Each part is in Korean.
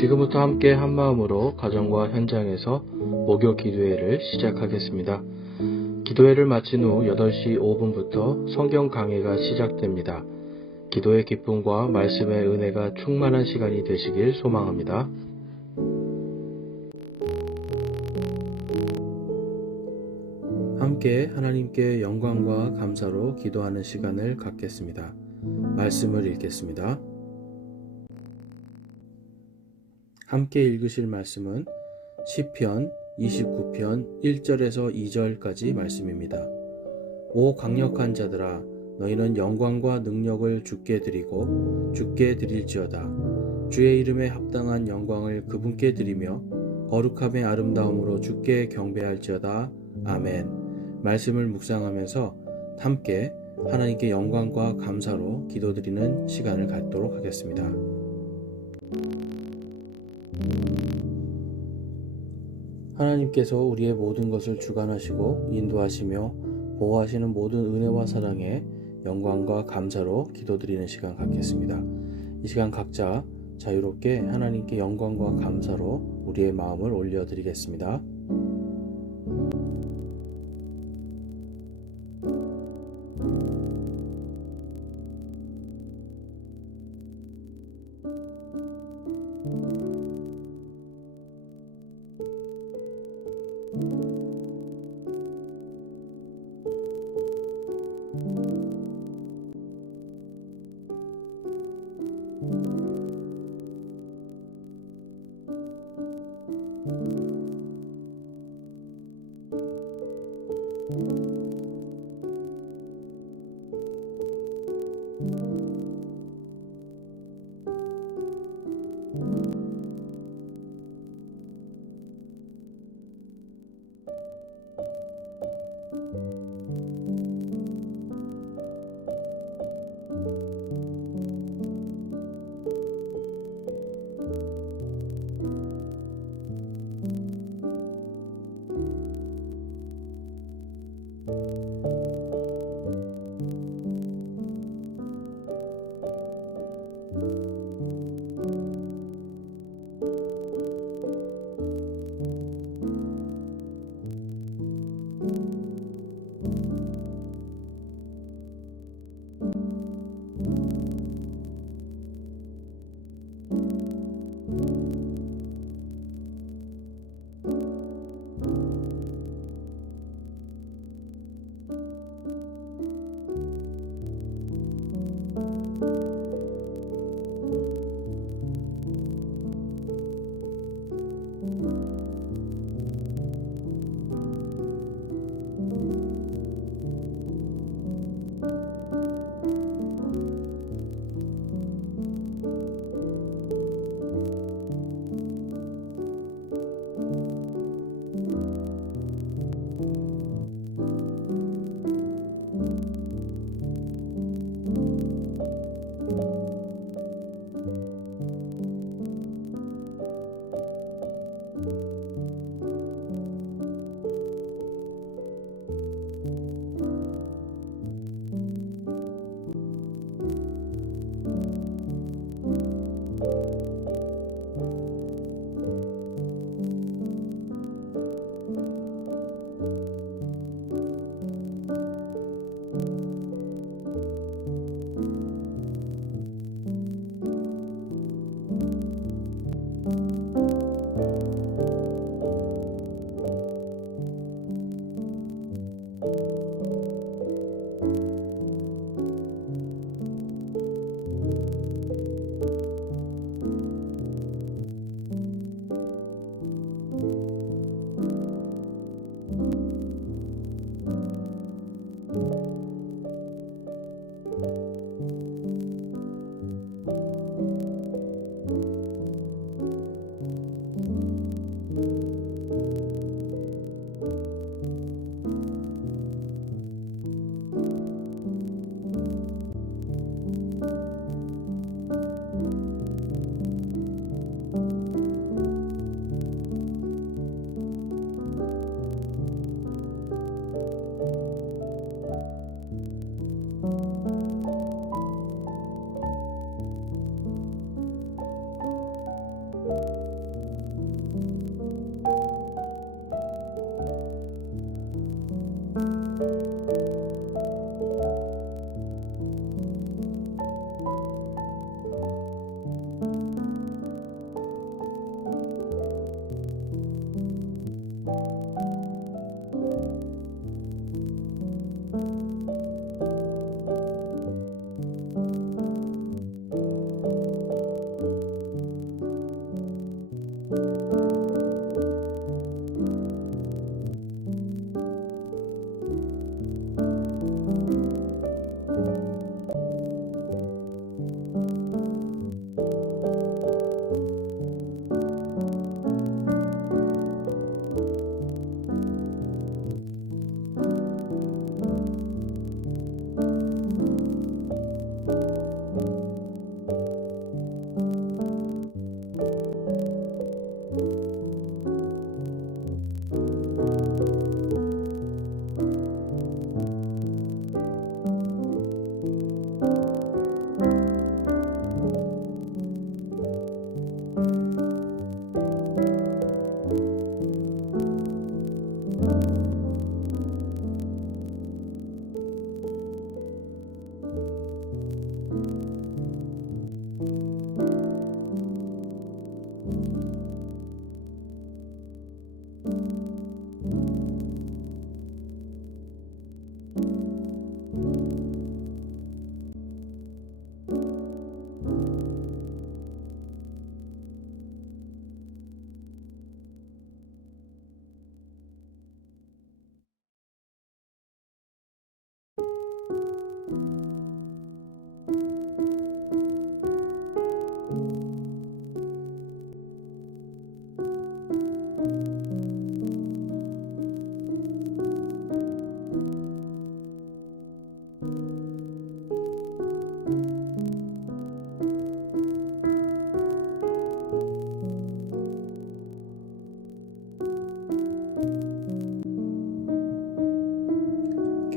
지금부터 함께 한마음으로 가정과 현장에서 목요 기도회를 시작하겠습니다. 기도회를 마친 후 8시 5분부터 성경 강해가 시작됩니다. 기도의 기쁨과 말씀의 은혜가 충만한 시간이 되시길 소망합니다. 함께 하나님께 영광과 감사로 기도하는 시간을 갖겠습니다. 말씀을 읽겠습니다. 함께 읽으실 말씀은 시편 29편 1절에서 2절까지 말씀입니다. 오 강력한 자들아, 너희는 영광과 능력을 주께 드리고 주께 드릴지어다. 주의 이름에 합당한 영광을 그분께 드리며 거룩함의 아름다움으로 주께 경배할지어다. 아멘. 말씀을 묵상하면서 함께 하나님께 영광과 감사로 기도드리는 시간을 갖도록 하겠습니다. 하나님께서 우리의 모든 것을 주관하시고 인도하시며 보호하시는 모든 은혜와 사랑에 영광과 감사로 기도드리는 시간 갖겠습니다. 이 시간 각자 자유롭게 하나님께 영광과 감사로 우리의 마음을 올려드리겠습니다.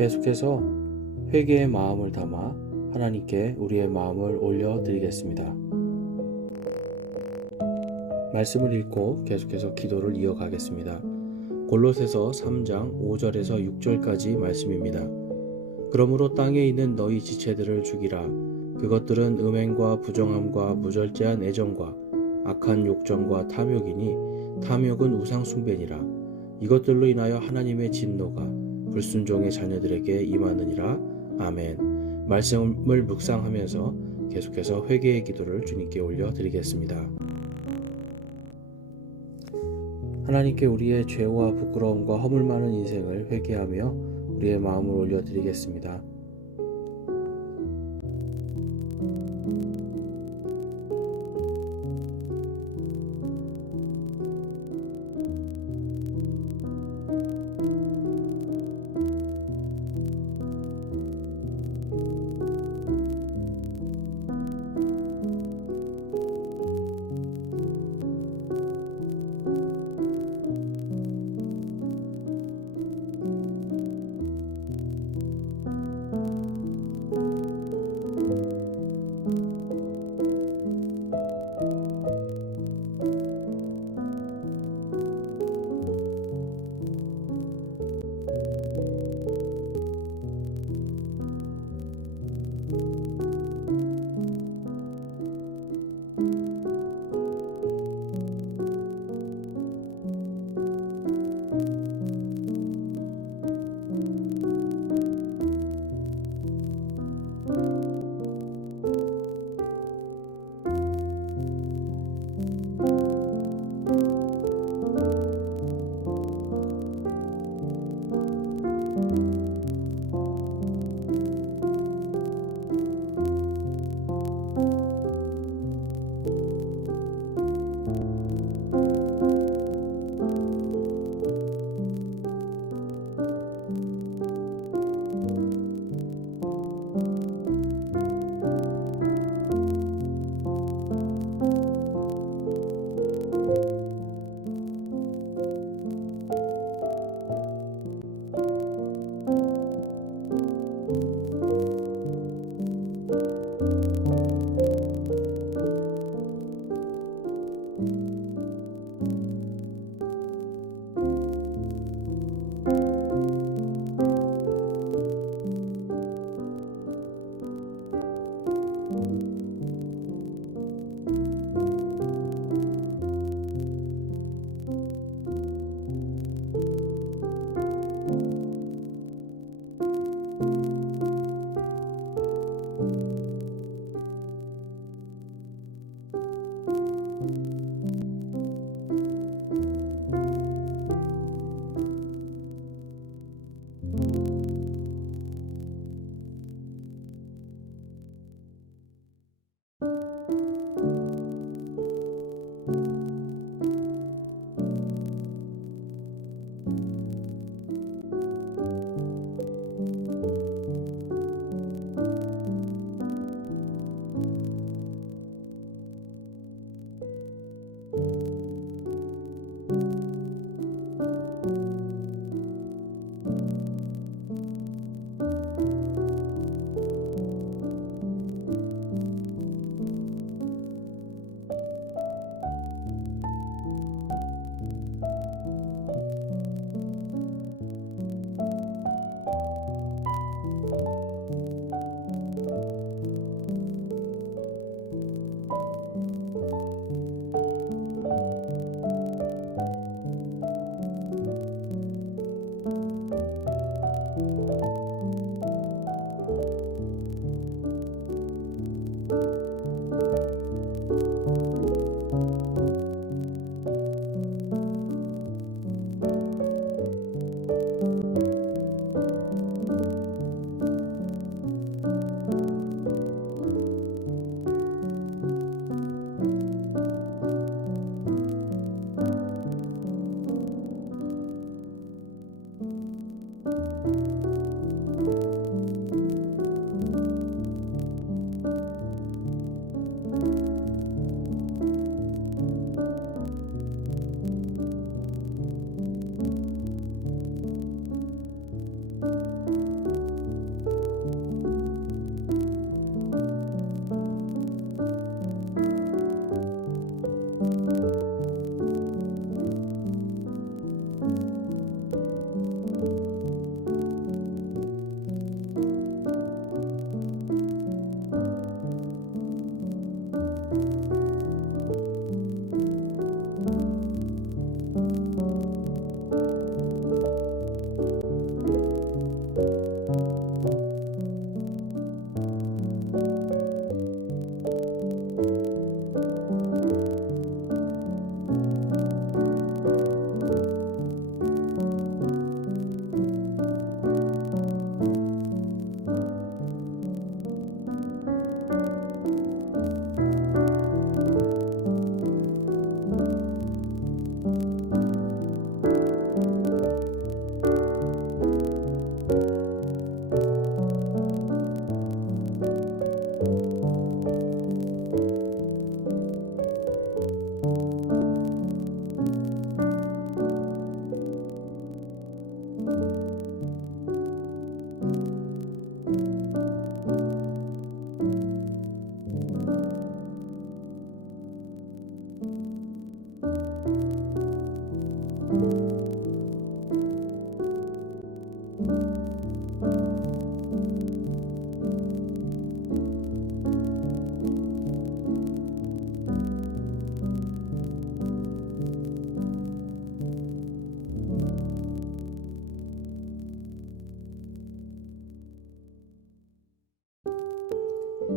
계속해서 회개의 마음을 담아 하나님께 우리의 마음을 올려드리겠습니다. 말씀을 읽고 계속해서 기도를 이어가겠습니다. 골로새서 3장 5절에서 6절까지 말씀입니다. 그러므로 땅에 있는 너희 지체들을 죽이라. 그것들은 음행과 부정함과 무절제한 애정과 악한 욕정과 탐욕이니 탐욕은 우상 숭배니라. 이것들로 인하여 하나님의 진노가 불순종의 자녀들에게 임하느니라. 아멘. 말씀을 묵상하면서 계속해서 회개의 기도를 주님께 올려드리겠습니다. 하나님께 우리의 죄와 부끄러움과 허물 많은 인생을 회개하며 우리의 마음을 올려드리겠습니다.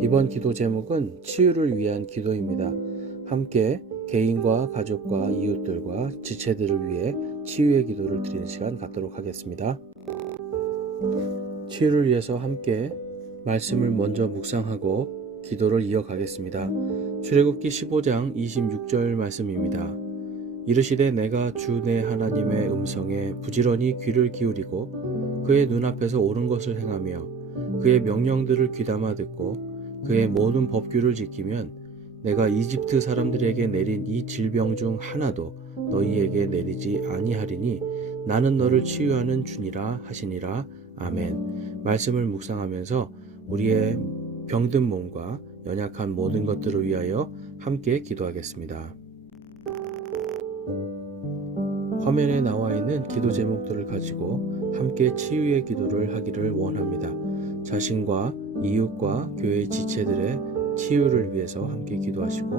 이번 기도 제목은 치유를 위한 기도입니다. 함께 개인과 가족과 이웃들과 지체들을 위해 치유의 기도를 드리는 시간 갖도록 하겠습니다. 치유를 위해서 함께 말씀을 먼저 묵상하고 기도를 이어가겠습니다. 출애굽기 15장 26절 말씀입니다. 이르시되 내가 주 내 하나님의 음성에 부지런히 귀를 기울이고 그의 눈앞에서 옳은 것을 행하며 그의 명령들을 귀담아 듣고 그의 모든 법규를 지키면 내가 이집트 사람들에게 내린 이 질병 중 하나도 너희에게 내리지 아니하리니 나는 너를 치유하는 주니라 하시니라. 아멘. 말씀을 묵상하면서 우리의 병든 몸과 연약한 모든 것들을 위하여 함께 기도하겠습니다. 화면에 나와 있는 기도 제목들을 가지고 함께 치유의 기도를 하기를 원합니다. 자신과 이웃과 교회 지체들의 치유를 위해서 함께 기도하시고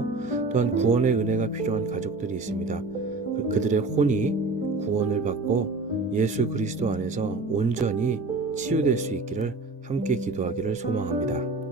또한 구원의 은혜가 필요한 가족들이 있습니다. 그들의 혼이 구원을 받고 예수 그리스도 안에서 온전히 치유될 수 있기를 함께 기도하기를 소망합니다.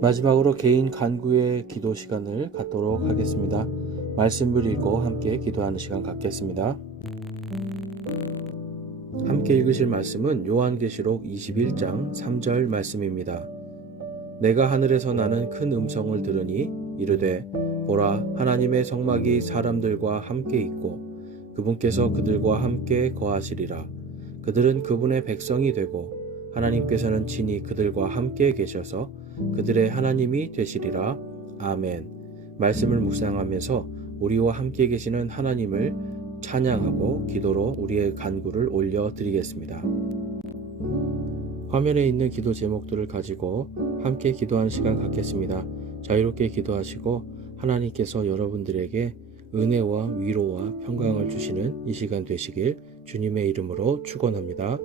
마지막으로 개인 간구의 기도 시간을 갖도록 하겠습니다. 말씀을 읽고 함께 기도하는 시간 갖겠습니다. 함께 읽으실 말씀은 요한계시록 21장 3절 말씀입니다. 내가 하늘에서 나는 큰 음성을 들으니 이르되 보라, 하나님의 성막이 사람들과 함께 있고 그분께서 그들과 함께 거하시리라. 그들은 그분의 백성이 되고 하나님께서는 친히 그들과 함께 계셔서 그들의 하나님이 되시리라. 아멘. 말씀을 묵상하면서 우리와 함께 계시는 하나님을 찬양하고 기도로 우리의 간구를 올려드리겠습니다. 화면에 있는 기도 제목들을 가지고 함께 기도하는 시간 갖겠습니다. 자유롭게 기도하시고 하나님께서 여러분들에게 은혜와 위로와 평강을 주시는 이 시간 되시길 주님의 이름으로 축원합니다.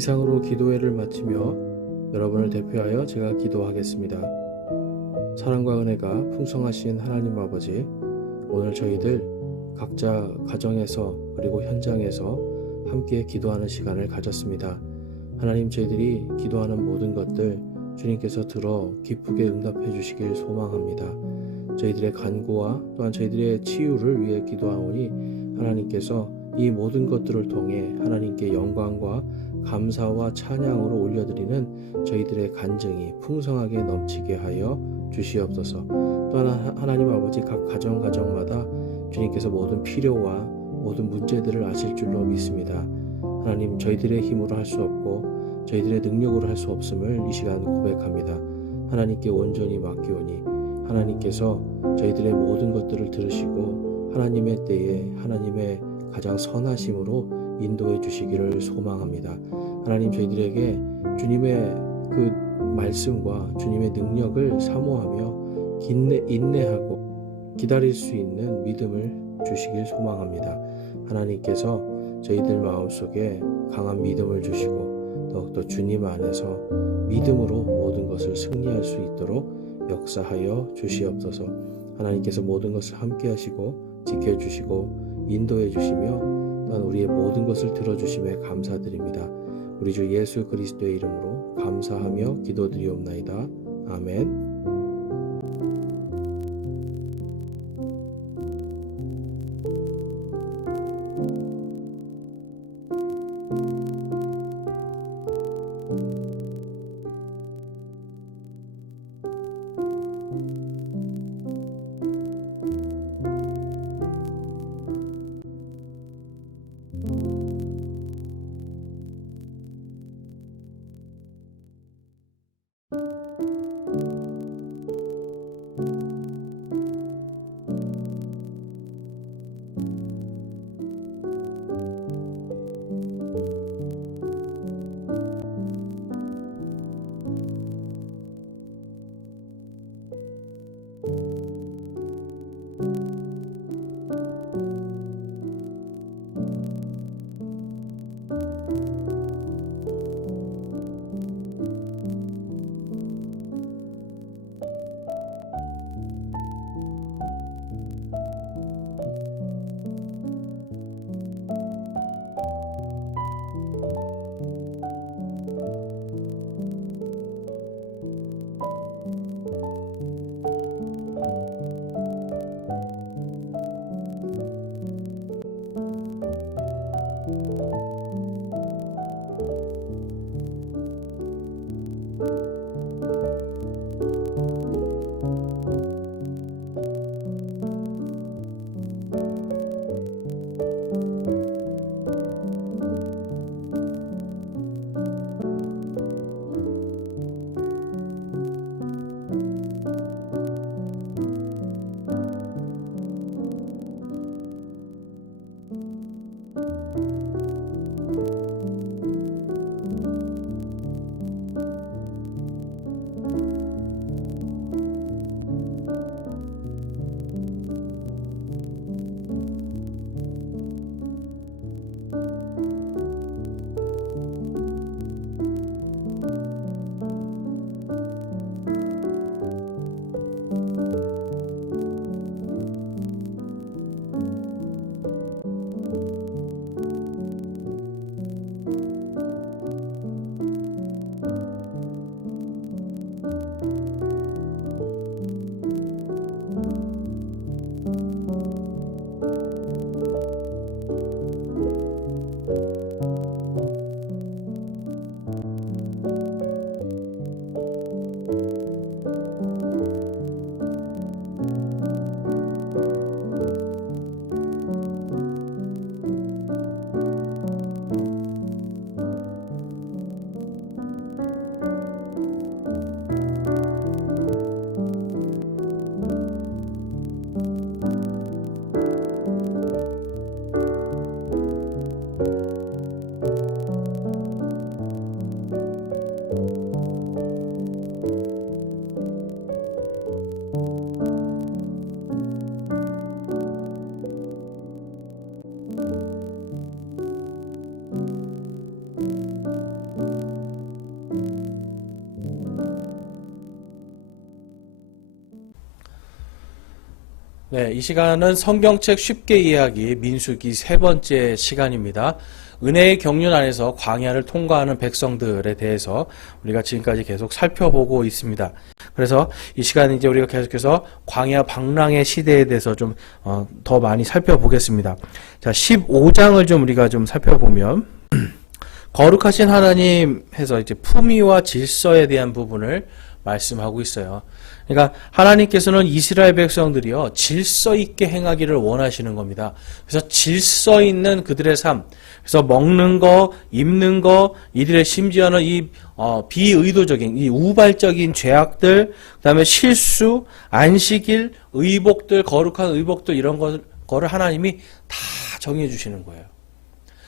이상으로 기도회를 마치며 여러분을 대표하여 제가 기도하겠습니다. 사랑과 은혜가 풍성하신 하나님 아버지, 오늘 저희들 각자 가정에서 그리고 현장에서 함께 기도하는 시간을 가졌습니다. 하나님, 저희들이 기도하는 모든 것들 주님께서 들어 기쁘게 응답해 주시길 소망합니다. 저희들의 간구와 또한 저희들의 치유를 위해 기도하오니 하나님께서 이 모든 것들을 통해 하나님께 영광과 감사와 찬양으로 올려드리는 저희들의 간증이 풍성하게 넘치게 하여 주시옵소서. 또한 하나님 아버지, 각 가정마다 주님께서 모든 필요와 모든 문제들을 아실 줄로 믿습니다. 하나님, 저희들의 힘으로 할 수 없고 저희들의 능력으로 할 수 없음을 이 시간 고백합니다. 하나님께 온전히 맡기오니 하나님께서 저희들의 모든 것들을 들으시고 하나님의 때에 하나님의 가장 선하심으로 인도해 주시기를 소망합니다. 하나님, 저희들에게 주님의 그 말씀과 주님의 능력을 사모하며 인내하고 기다릴 수 있는 믿음을 주시길 소망합니다. 하나님께서 저희들 마음속에 강한 믿음을 주시고 더욱더 주님 안에서 믿음으로 모든 것을 승리할 수 있도록 역사하여 주시옵소서. 하나님께서 모든 것을 함께 하시고 지켜주시고 인도해 주시며 또한 우리의 모든 것을 들어주심에 감사드립니다. 우리 주 예수 그리스도의 이름으로 감사하며 기도드리옵나이다. 아멘. 네, 이 시간은 성경책 쉽게 이해하기 민수기 세 번째 시간입니다. 은혜의 경륜 안에서 광야를 통과하는 백성들에 대해서 우리가 지금까지 계속 살펴보고 있습니다. 그래서 이 시간은 이제 우리가 계속해서 광야 방랑의 시대에 대해서 좀 더 많이 살펴보겠습니다. 자, 15장을 좀 우리가 좀 살펴보면 거룩하신 하나님 해서 이제 품위와 질서에 대한 부분을 말씀하고 있어요. 그러니까 하나님께서는 이스라엘 백성들이요 질서 있게 행하기를 원하시는 겁니다. 그래서 질서 있는 그들의 삶, 그래서 먹는 거, 입는 거, 이들의 심지어는 이 비의도적인, 이 우발적인 죄악들, 그다음에 실수, 안식일, 의복들, 거룩한 의복들 이런 거를 하나님이 다 정해 주시는 거예요.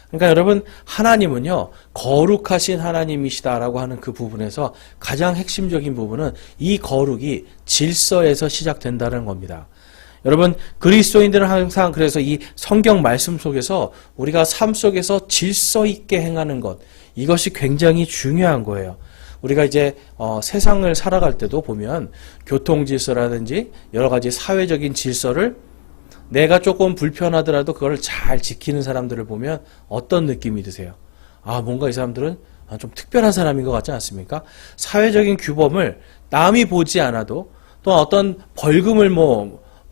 그러니까 여러분 하나님은요 거룩하신 하나님이시다라고 하는 그 부분에서 가장 핵심적인 부분은 이 거룩이 질서에서 시작된다는 겁니다. 여러분 그리스도인들은 항상 그래서 이 성경 말씀 속에서 우리가 삶 속에서 질서 있게 행하는 것 이것이 굉장히 중요한 거예요. 우리가 이제 세상을 살아갈 때도 보면 교통 질서라든지 여러 가지 사회적인 질서를 내가 조금 불편하더라도 그걸 잘 지키는 사람들을 보면 어떤 느낌이 드세요? 아, 뭔가 이 사람들은 좀 특별한 사람인 것 같지 않습니까? 사회적인 규범을 남이 보지 않아도 또 어떤 벌금을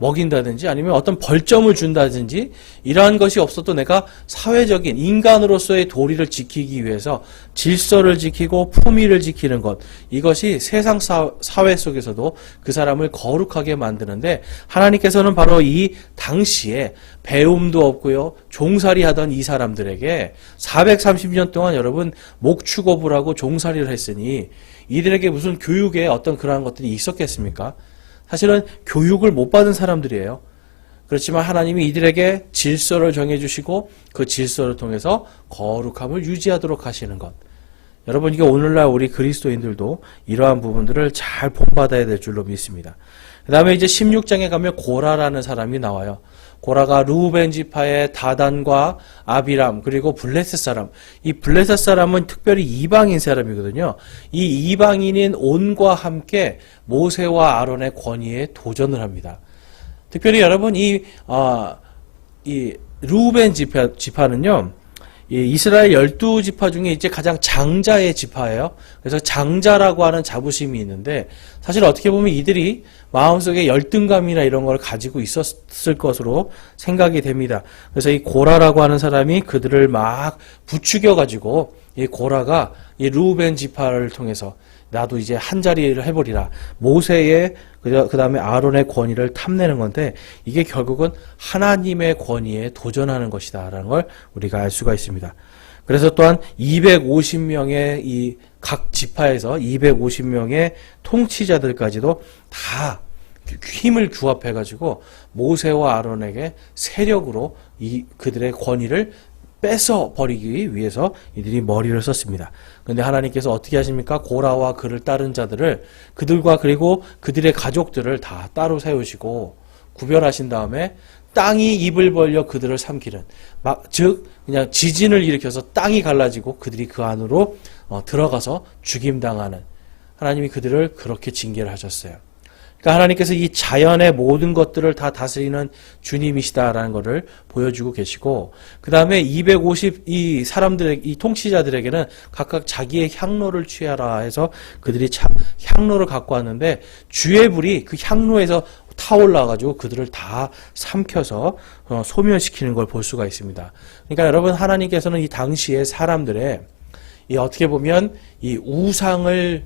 먹인다든지 아니면 어떤 벌점을 준다든지 이러한 것이 없어도 내가 사회적인 인간으로서의 도리를 지키기 위해서 질서를 지키고 품위를 지키는 것 이것이 세상 사회 속에서도 그 사람을 거룩하게 만드는데 하나님께서는 바로 이 당시에 배움도 없고요 종살이 하던 이 사람들에게 430년 동안 여러분 목축업을 하고 종살이를 했으니 이들에게 무슨 교육에 어떤 그러한 것들이 있었겠습니까? 사실은 교육을 못 받은 사람들이에요. 그렇지만 하나님이 이들에게 질서를 정해주시고 그 질서를 통해서 거룩함을 유지하도록 하시는 것. 여러분 이게 오늘날 우리 그리스도인들도 이러한 부분들을 잘 본받아야 될 줄로 믿습니다. 그 다음에 이제 16장에 가면 고라라는 사람이 나와요. 고라가 르우벤 지파의 다단과 아비람 그리고 블레셋 사람 이 블레셋 사람은 특별히 이방인 사람이거든요. 이 이방인인 온과 함께 모세와 아론의 권위에 도전을 합니다. 특별히 여러분 이 르우벤 지파는요 이 이스라엘 12지파 중에 이제 가장 장자의 지파예요. 그래서 장자라고 하는 자부심이 있는데 사실 어떻게 보면 이들이 마음속에 열등감이나 이런 걸 가지고 있었을 것으로 생각이 됩니다. 그래서 이 고라라고 하는 사람이 그들을 막 부추겨가지고 이 고라가 이 르우벤 지파를 통해서 나도 이제 한 자리를 해버리라. 모세의 그 다음에 아론의 권위를 탐내는 건데 이게 결국은 하나님의 권위에 도전하는 것이다라는 걸 우리가 알 수가 있습니다. 그래서 또한 250명의 이 각 지파에서 250명의 통치자들까지도 다 힘을 규합해가지고 모세와 아론에게 세력으로 그들의 권위를 뺏어 버리기 위해서 이들이 머리를 썼습니다. 그런데 하나님께서 어떻게 하십니까? 고라와 그를 따른 자들을 그들과 그리고 그들의 가족들을 다 따로 세우시고 구별하신 다음에 땅이 입을 벌려 그들을 삼키는 즉 그냥 지진을 일으켜서 땅이 갈라지고 그들이 그 안으로 들어가서 죽임당하는 하나님이 그들을 그렇게 징계를 하셨어요. 그러니까 하나님께서 이 자연의 모든 것들을 다 다스리는 주님이시다라는 것을 보여주고 계시고 그 다음에 250 이 사람들의 이 통치자들에게는 각각 자기의 향로를 취하라 해서 그들이 향로를 갖고 왔는데 주의 불이 그 향로에서 타올라가지고 그들을 다 삼켜서 소멸시키는 걸 볼 수가 있습니다. 그러니까 여러분 하나님께서는 이 당시의 사람들의 이 어떻게 보면 이 우상을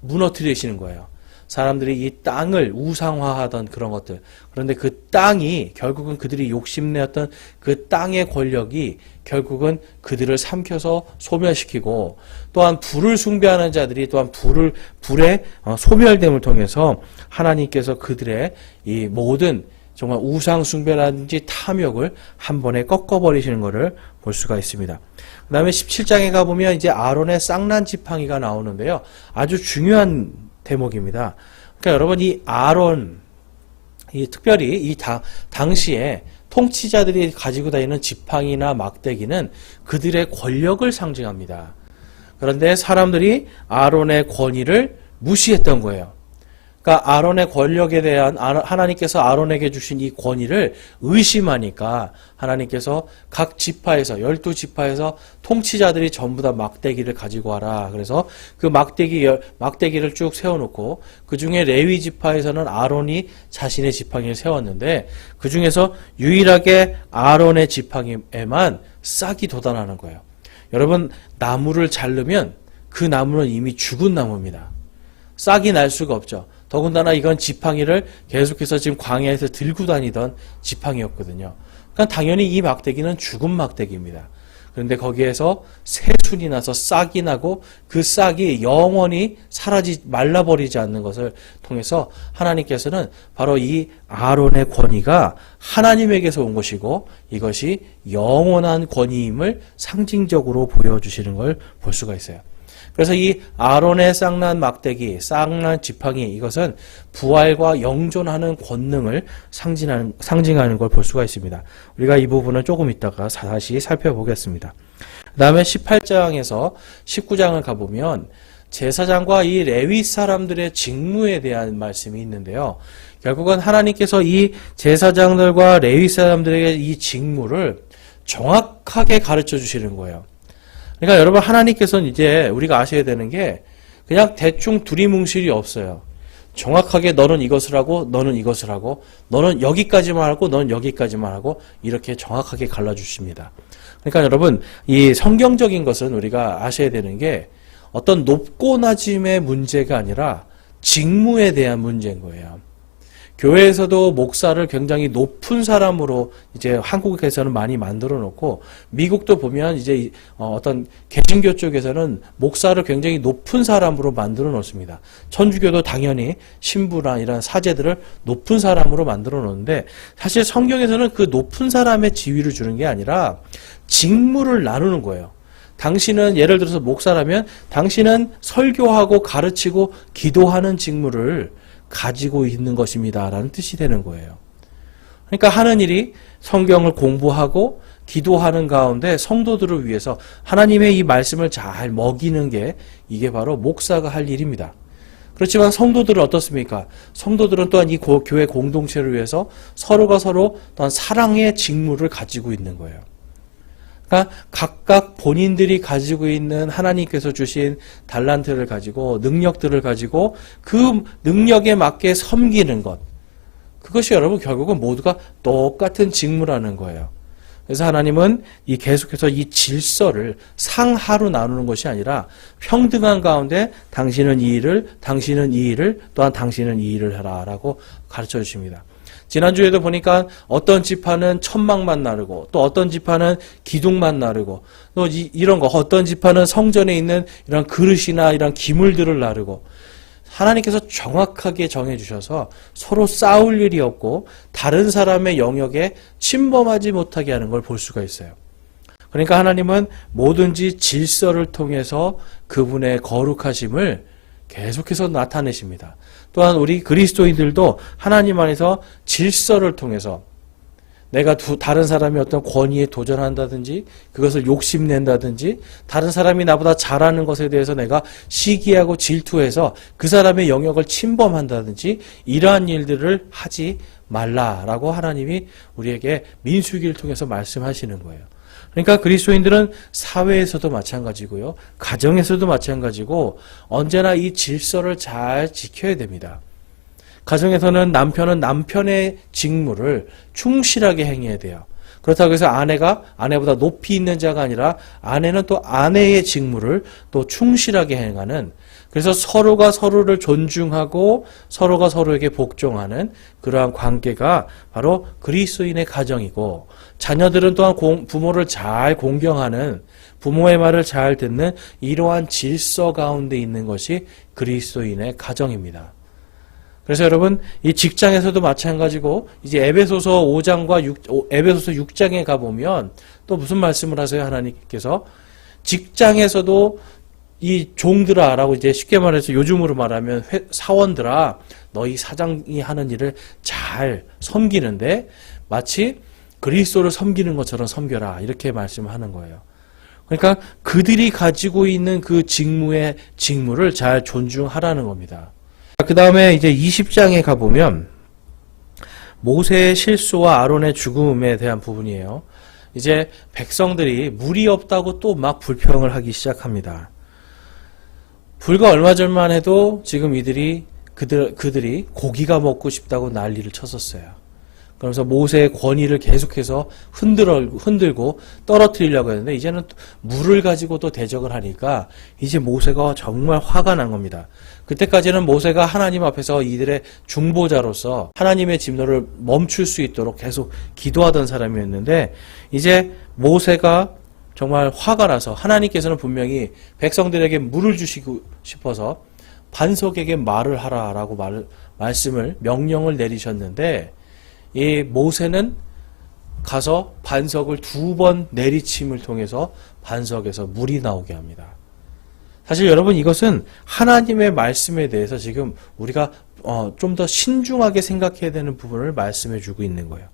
무너뜨리시는 거예요. 사람들이 이 땅을 우상화하던 그런 것들. 그런데 그 땅이 결국은 그들이 욕심내었던 그 땅의 권력이 결국은 그들을 삼켜서 소멸시키고 또한 불을 숭배하는 자들이 또한 불의 소멸됨을 통해서 하나님께서 그들의 이 모든 정말 우상 숭배라든지 탐욕을 한 번에 꺾어버리시는 것을 볼 수가 있습니다. 그 다음에 17장에 가보면 이제 아론의 쌍난 지팡이가 나오는데요. 아주 중요한 대목입니다. 그러니까 여러분 이 아론, 특별히 이 당시에 통치자들이 가지고 다니는 지팡이나 막대기는 그들의 권력을 상징합니다. 그런데 사람들이 아론의 권위를 무시했던 거예요. 그러니까 아론의 권력에 대한 하나님께서 아론에게 주신 이 권위를 의심하니까 하나님께서 각 지파에서 12지파에서 통치자들이 전부 다 막대기를 가지고 와라. 그래서 그 막대기를 쭉 세워놓고 그 중에 레위 지파에서는 아론이 자신의 지팡이를 세웠는데 그 중에서 유일하게 아론의 지팡이에만 싹이 돋아나는 거예요. 여러분, 나무를 자르면 그 나무는 이미 죽은 나무입니다. 싹이 날 수가 없죠. 더군다나 이건 지팡이를 계속해서 지금 광야에서 들고 다니던 지팡이였거든요. 그러니까 당연히 이 막대기는 죽은 막대기입니다. 그런데 거기에서 새순이 나서 싹이 나고 그 싹이 영원히 말라버리지 않는 것을 통해서 하나님께서는 바로 이 아론의 권위가 하나님에게서 온 것이고 이것이 영원한 권위임을 상징적으로 보여주시는 걸 볼 수가 있어요. 그래서 이 아론의 쌍난 막대기, 쌍난 지팡이 이것은 부활과 영존하는 권능을 상징하는 걸 볼 수가 있습니다. 우리가 이 부분은 조금 이따가 다시 살펴보겠습니다. 그 다음에 18장에서 19장을 가보면 제사장과 이 레위 사람들의 직무에 대한 말씀이 있는데요. 결국은 하나님께서 이 제사장들과 레위 사람들에게 이 직무를 정확하게 가르쳐 주시는 거예요. 그러니까 여러분, 하나님께서는 이제 우리가 아셔야 되는 게 그냥 대충 두리뭉실이 없어요. 정확하게 너는 이것을 하고 너는 이것을 하고 너는 여기까지만 하고 너는 여기까지만 하고 이렇게 정확하게 갈라주십니다. 그러니까 여러분, 이 성경적인 것은 우리가 아셔야 되는 게 어떤 높고 낮음의 문제가 아니라 직무에 대한 문제인 거예요. 교회에서도 목사를 굉장히 높은 사람으로 이제 한국에서는 많이 만들어 놓고 미국도 보면 이제 어떤 개신교 쪽에서는 목사를 굉장히 높은 사람으로 만들어 놓습니다. 천주교도 당연히 신부나 이런 사제들을 높은 사람으로 만들어 놓는데 사실 성경에서는 그 높은 사람의 지위를 주는 게 아니라 직무를 나누는 거예요. 당신은 예를 들어서 목사라면 당신은 설교하고 가르치고 기도하는 직무를 가지고 있는 것입니다. 라는 뜻이 되는 거예요. 그러니까 하는 일이 성경을 공부하고 기도하는 가운데 성도들을 위해서 하나님의 이 말씀을 잘 먹이는 게 이게 바로 목사가 할 일입니다. 그렇지만 성도들은 어떻습니까? 성도들은 또한 이 교회 공동체를 위해서 서로가 서로 또한 사랑의 직무를 가지고 있는 거예요. 그러니까 각각 본인들이 가지고 있는 하나님께서 주신 달란트를 가지고 능력들을 가지고 그 능력에 맞게 섬기는 것. 그것이 여러분 결국은 모두가 똑같은 직무라는 거예요. 그래서 하나님은 계속해서 이 질서를 상하로 나누는 것이 아니라 평등한 가운데 당신은 이 일을, 당신은 이 일을, 또한 당신은 이 일을 해라라고 가르쳐 주십니다. 지난주에도 보니까 어떤 지파는 천막만 나르고 또 어떤 지파는 기둥만 나르고 또 이런 거 어떤 지파는 성전에 있는 이런 그릇이나 이런 기물들을 나르고 하나님께서 정확하게 정해주셔서 서로 싸울 일이 없고 다른 사람의 영역에 침범하지 못하게 하는 걸 볼 수가 있어요. 그러니까 하나님은 뭐든지 질서를 통해서 그분의 거룩하심을 계속해서 나타내십니다. 또한 우리 그리스도인들도 하나님 안에서 질서를 통해서 내가 다른 사람이 어떤 권위에 도전한다든지 그것을 욕심낸다든지 다른 사람이 나보다 잘하는 것에 대해서 내가 시기하고 질투해서 그 사람의 영역을 침범한다든지 이러한 일들을 하지 말라라고 하나님이 우리에게 민수기를 통해서 말씀하시는 거예요. 그러니까 그리스도인들은 사회에서도 마찬가지고요. 가정에서도 마찬가지고 언제나 이 질서를 잘 지켜야 됩니다. 가정에서는 남편은 남편의 직무를 충실하게 행해야 돼요. 그렇다고 해서 아내가 아내보다 높이 있는 자가 아니라 아내는 또 아내의 직무를 또 충실하게 행하는, 그래서 서로가 서로를 존중하고 서로가 서로에게 복종하는 그러한 관계가 바로 그리스도인의 가정이고, 자녀들은 또한 부모를 잘 공경하는, 부모의 말을 잘 듣는 이러한 질서 가운데 있는 것이 그리스도인의 가정입니다. 그래서 여러분, 이 직장에서도 마찬가지고, 이제 에베소서 5장과 에베소서 6장에 가보면 또 무슨 말씀을 하세요? 하나님께서 직장에서도 이 종들아 라고 이제 쉽게 말해서 요즘으로 말하면 사원들아, 너희 사장이 하는 일을 잘 섬기는데 마치 그리스도를 섬기는 것처럼 섬겨라, 이렇게 말씀하는 거예요. 그러니까 그들이 가지고 있는 그 직무를 잘 존중하라는 겁니다. 그 다음에 이제 20장에 가보면 모세의 실수와 아론의 죽음에 대한 부분이에요. 이제 백성들이 물이 없다고 또 막 불평을 하기 시작합니다. 불과 얼마 전만 해도 지금 그들이 고기가 먹고 싶다고 난리를 쳤었어요. 그러면서 모세의 권위를 계속해서 흔들고 떨어뜨리려고 했는데 이제는 물을 가지고 또 대적을 하니까 이제 모세가 정말 화가 난 겁니다. 그때까지는 모세가 하나님 앞에서 이들의 중보자로서 하나님의 진노를 멈출 수 있도록 계속 기도하던 사람이었는데 이제 모세가 정말 화가 나서 하나님께서는 분명히 백성들에게 물을 주시고 싶어서 반석에게 말을 하라라고 명령을 내리셨는데 이 모세는 가서 반석을 2번 내리침을 통해서 반석에서 물이 나오게 합니다. 사실 여러분 이것은 하나님의 말씀에 대해서 지금 우리가 좀 더 신중하게 생각해야 되는 부분을 말씀해 주고 있는 거예요.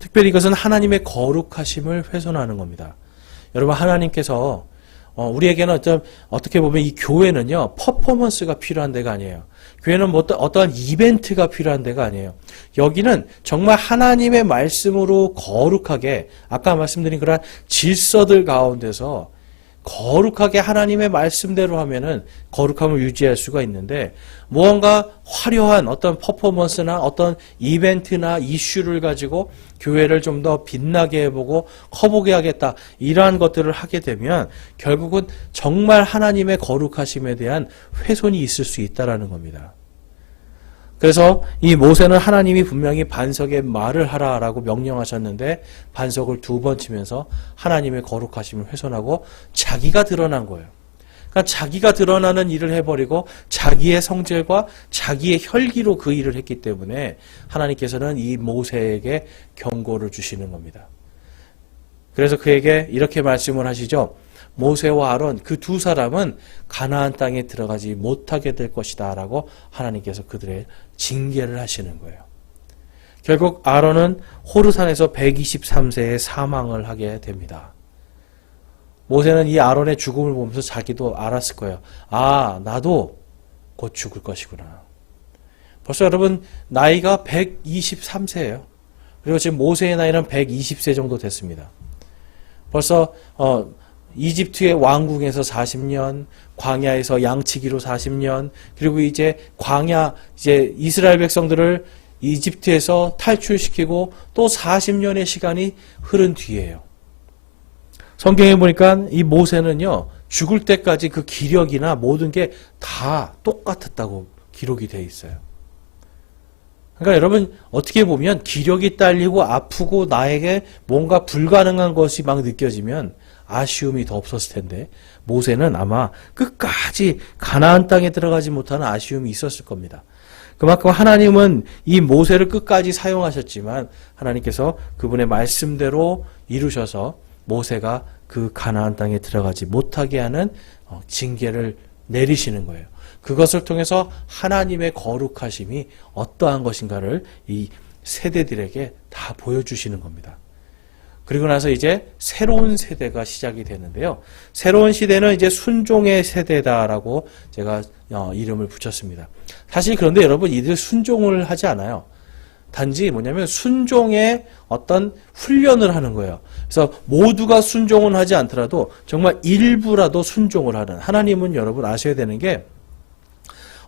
특별히 이것은 하나님의 거룩하심을 훼손하는 겁니다. 여러분 하나님께서 우리에게는 어떻게 보면 이 교회는요 퍼포먼스가 필요한 데가 아니에요. 교회는 어떠한 이벤트가 필요한 데가 아니에요. 여기는 정말 하나님의 말씀으로 거룩하게 아까 말씀드린 그런 질서들 가운데서 거룩하게 하나님의 말씀대로 하면은 거룩함을 유지할 수가 있는데 무언가 화려한 어떤 퍼포먼스나 어떤 이벤트나 이슈를 가지고 교회를 좀 더 빛나게 해보고 커보게 하겠다 이러한 것들을 하게 되면 결국은 정말 하나님의 거룩하심에 대한 훼손이 있을 수 있다라는 겁니다. 그래서 이 모세는 하나님이 분명히 반석에 말을 하라라고 명령하셨는데 반석을 2번 치면서 하나님의 거룩하심을 훼손하고 자기가 드러난 거예요. 그러니까 자기가 드러나는 일을 해버리고 자기의 성질과 자기의 혈기로 그 일을 했기 때문에 하나님께서는 이 모세에게 경고를 주시는 겁니다. 그래서 그에게 이렇게 말씀을 하시죠. 모세와 아론 그 2사람은 가나안 땅에 들어가지 못하게 될 것이다 라고 하나님께서 그들의 징계를 하시는 거예요. 결국 아론은 호르산에서 123세에 사망을 하게 됩니다. 모세는 이 아론의 죽음을 보면서 자기도 알았을 거예요. 아, 나도 곧 죽을 것이구나. 벌써 여러분 나이가 123세예요. 그리고 지금 모세의 나이는 120세 정도 됐습니다. 벌써 이집트의 왕궁에서 40년, 광야에서 양치기로 40년, 그리고 이제 이스라엘 백성들을 이집트에서 탈출시키고 또 40년의 시간이 흐른 뒤에요. 성경에 보니까 이 모세는요, 죽을 때까지 그 기력이나 모든 게 다 똑같았다고 기록이 되어 있어요. 그러니까 여러분, 어떻게 보면 기력이 딸리고 아프고 나에게 뭔가 불가능한 것이 막 느껴지면 아쉬움이 더 없었을 텐데, 모세는 아마 끝까지 가나안 땅에 들어가지 못하는 아쉬움이 있었을 겁니다. 그만큼 하나님은 이 모세를 끝까지 사용하셨지만 하나님께서 그분의 말씀대로 이루셔서 모세가 그 가나안 땅에 들어가지 못하게 하는 징계를 내리시는 거예요. 그것을 통해서 하나님의 거룩하심이 어떠한 것인가를 이 세대들에게 다 보여주시는 겁니다. 그리고 나서 이제 새로운 세대가 시작이 되는데요. 새로운 시대는 이제 순종의 세대다라고 제가 이름을 붙였습니다. 사실 그런데 여러분 이들 순종을 하지 않아요. 단지 뭐냐면 순종의 어떤 훈련을 하는 거예요. 그래서 모두가 순종은 하지 않더라도 정말 일부라도 순종을 하는, 하나님은 여러분 아셔야 되는 게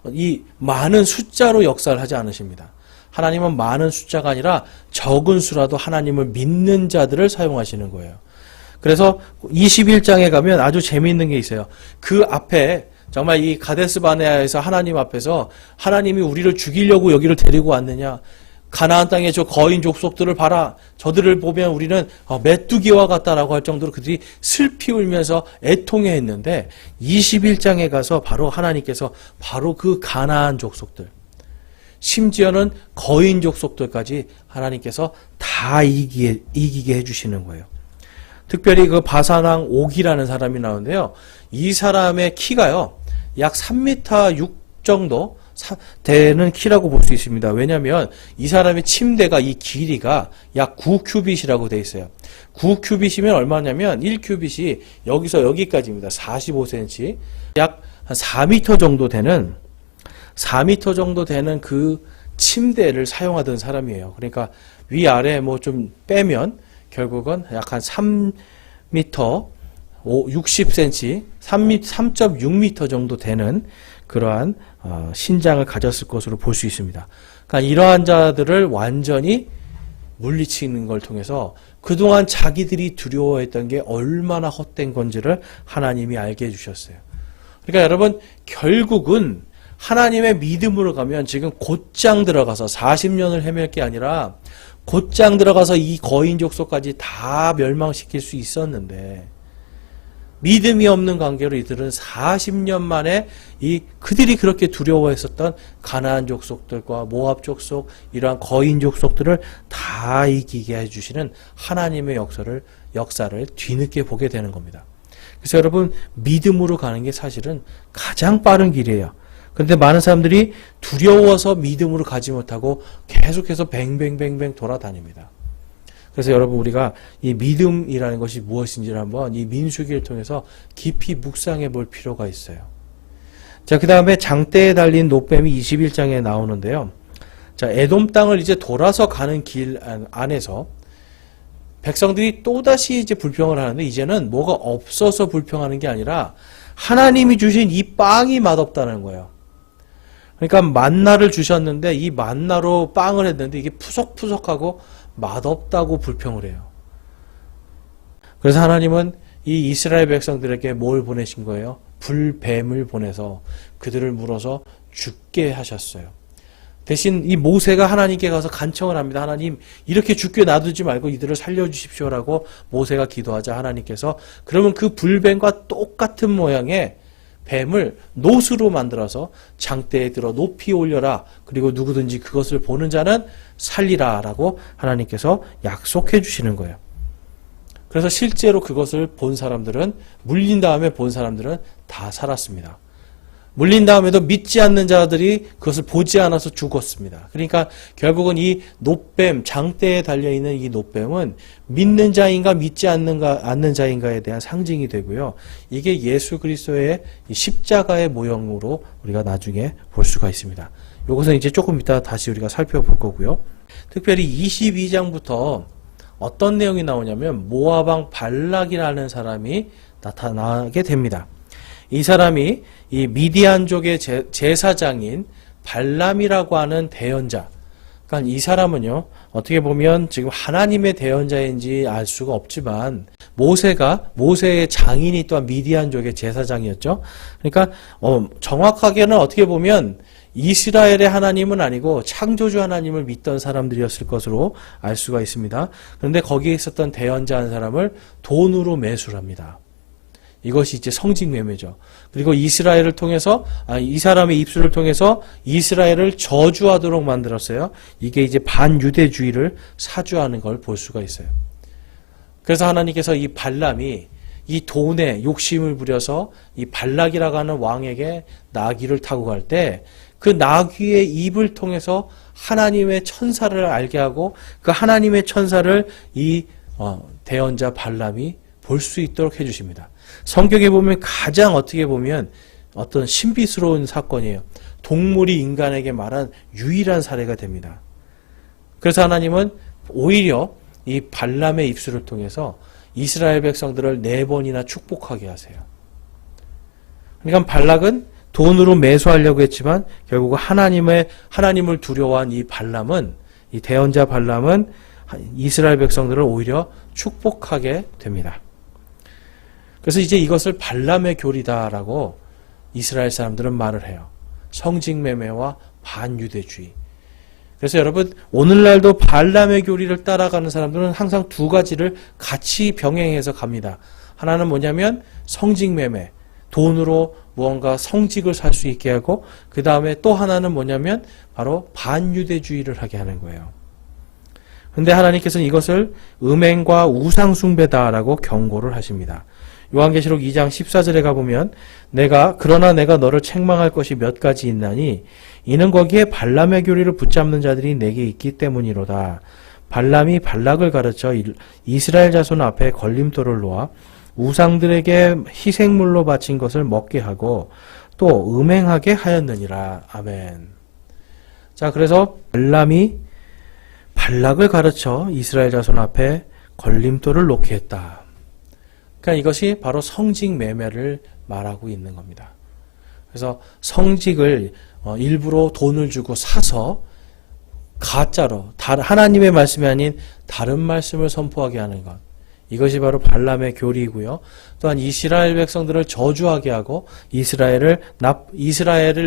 이 많은 숫자로 역사를 하지 않으십니다. 하나님은 많은 숫자가 아니라 적은 수라도 하나님을 믿는 자들을 사용하시는 거예요. 그래서 21장에 가면 아주 재미있는 게 있어요. 그 앞에 정말 이 가데스 바네아에서 하나님 앞에서 하나님이 우리를 죽이려고 여기를 데리고 왔느냐, 가나안 땅의 저 거인 족속들을 봐라, 저들을 보면 우리는 메뚜기와 같다라고 할 정도로 그들이 슬피 울면서 애통해했는데 21장에 가서 바로 하나님께서 바로 그 가나안 족속들, 심지어는 거인 족속들까지 하나님께서 다 이기게 해주시는 거예요. 특별히 그 바산왕 옥이라는 사람이 나오는데요. 이 사람의 키가요, 약 3m 6 정도 되는 키라고 볼 수 있습니다. 왜냐하면 이 사람의 침대가 이 길이가 약 9큐빗이라고 되어 있어요. 9큐빗이면 얼마냐면 1큐빗이 여기서 여기까지입니다. 45cm, 약 한 4m 정도 되는 4m 정도 되는 그 침대를 사용하던 사람이에요. 그러니까 위아래 뭐 좀 빼면 결국은 약 한 3m 60cm, 3.6m 정도 되는 그러한 신장을 가졌을 것으로 볼 수 있습니다. 그러니까 이러한 자들을 완전히 물리치는 걸 통해서 그동안 자기들이 두려워했던 게 얼마나 헛된 건지를 하나님이 알게 해주셨어요. 그러니까 여러분, 결국은 하나님의 믿음으로 가면 지금 곧장 들어가서 40년을 헤맬 게 아니라 곧장 들어가서 이 거인 족속까지 다 멸망시킬 수 있었는데, 믿음이 없는 관계로 이들은 40년 만에 그들이 그렇게 두려워했었던 가나안 족속들과 모압 족속, 이러한 거인 족속들을 다 이기게 해주시는 하나님의 역사를 뒤늦게 보게 되는 겁니다. 그래서 여러분, 믿음으로 가는 게 사실은 가장 빠른 길이에요. 그런데 많은 사람들이 두려워서 믿음으로 가지 못하고 계속해서 뱅뱅뱅뱅 돌아다닙니다. 그래서 여러분, 우리가 이 믿음이라는 것이 무엇인지를 한번 이 민수기를 통해서 깊이 묵상해 볼 필요가 있어요. 자, 그 다음에 장대에 달린 노뱀이 21장에 나오는데요. 자, 에돔 땅을 이제 돌아서 가는 길 안에서 백성들이 또다시 이제 불평을 하는데, 이제는 뭐가 없어서 불평하는 게 아니라 하나님이 주신 이 빵이 맛없다는 거예요. 그러니까 만나를 주셨는데 이 만나로 빵을 했는데 이게 푸석푸석하고 맛없다고 불평을 해요. 그래서 하나님은 이 이스라엘 백성들에게 뭘 보내신 거예요? 불뱀을 보내서 그들을 물어서 죽게 하셨어요. 대신 이 모세가 하나님께 가서 간청을 합니다. 하나님, 이렇게 죽게 놔두지 말고 이들을 살려주십시오라고 모세가 기도하자 하나님께서 그러면 그 불뱀과 똑같은 모양의 뱀을 놋으로 만들어서 장대에 들어 높이 올려라. 그리고 누구든지 그것을 보는 자는 살리라 라고 하나님께서 약속해 주시는 거예요. 그래서 실제로 그것을 본 사람들은, 물린 다음에 본 사람들은 다 살았습니다. 물린 다음에도 믿지 않는 자들이 그것을 보지 않아서 죽었습니다. 그러니까 결국은 이 놋뱀, 장대에 달려있는 이 놋뱀은 믿는 자인가 믿지 않는 자인가에 대한 상징이 되고요. 이게 예수 그리스도의 십자가의 모형으로 우리가 나중에 볼 수가 있습니다. 이것은 이제 조금 이따 다시 우리가 살펴볼 거고요. 특별히 22장부터 어떤 내용이 나오냐면 모압 왕 발락이라는 사람이 나타나게 됩니다. 이 사람이 이 미디안족의 제사장인 발람이라고 하는 대언자. 그러니까 이 사람은요, 어떻게 보면 지금 하나님의 대언자인지 알 수가 없지만 모세의 장인이 또한 미디안족의 제사장이었죠. 그러니까 정확하게는 어떻게 보면 이스라엘의 하나님은 아니고 창조주 하나님을 믿던 사람들이었을 것으로 알 수가 있습니다. 그런데 거기에 있었던 대언자 한 사람을 돈으로 매수를 합니다. 이것이 이제 성직매매죠. 그리고 이스라엘을 통해서, 이 사람의 입술을 통해서 이스라엘을 저주하도록 만들었어요. 이게 이제 반유대주의를 사주하는 걸 볼 수가 있어요. 그래서 하나님께서 이 발람이 이 돈에 욕심을 부려서 이 발락이라고 하는 왕에게 나귀를 타고 갈 때 그 나귀의 입을 통해서 하나님의 천사를 알게 하고 그 하나님의 천사를 이 대언자 발람이 볼 수 있도록 해주십니다. 성경에 보면 가장 어떻게 보면 어떤 신비스러운 사건이에요. 동물이 인간에게 말한 유일한 사례가 됩니다. 그래서 하나님은 오히려 이 발람의 입술을 통해서 이스라엘 백성들을 4번이나 축복하게 하세요. 그러니까 발락은 돈으로 매수하려고 했지만 결국 하나님을 두려워한 이 발람은, 이 대언자 발람은 이스라엘 백성들을 오히려 축복하게 됩니다. 그래서 이제 이것을 발람의 교리다라고 이스라엘 사람들은 말을 해요. 성직매매와 반유대주의. 그래서 여러분, 오늘날도 발람의 교리를 따라가는 사람들은 항상 두 가지를 같이 병행해서 갑니다. 하나는 뭐냐면 성직매매, 돈으로 무언가 성직을 살 수 있게 하고, 그 다음에 또 하나는 뭐냐면 바로 반유대주의를 하게 하는 거예요. 그런데 하나님께서는 이것을 음행과 우상숭배다라고 경고를 하십니다. 요한계시록 2장 14절에 가보면 그러나 내가 너를 책망할 것이 몇 가지 있나니 이는 거기에 발람의 교리를 붙잡는 자들이 내게 있기 때문이로다. 발람이 발락을 가르쳐 이스라엘 자손 앞에 걸림돌을 놓아 우상들에게 희생물로 바친 것을 먹게 하고 또 음행하게 하였느니라. 아멘. 자, 그래서 발람이 발락을 가르쳐 이스라엘 자손 앞에 걸림돌을 놓게 했다. 그러니까 이것이 바로 성직 매매를 말하고 있는 겁니다. 그래서 성직을 일부러 돈을 주고 사서 가짜로 하나님의 말씀이 아닌 다른 말씀을 선포하게 하는 것. 이것이 바로 발람의 교리이고요. 또한 이스라엘 백성들을 저주하게 하고 이스라엘을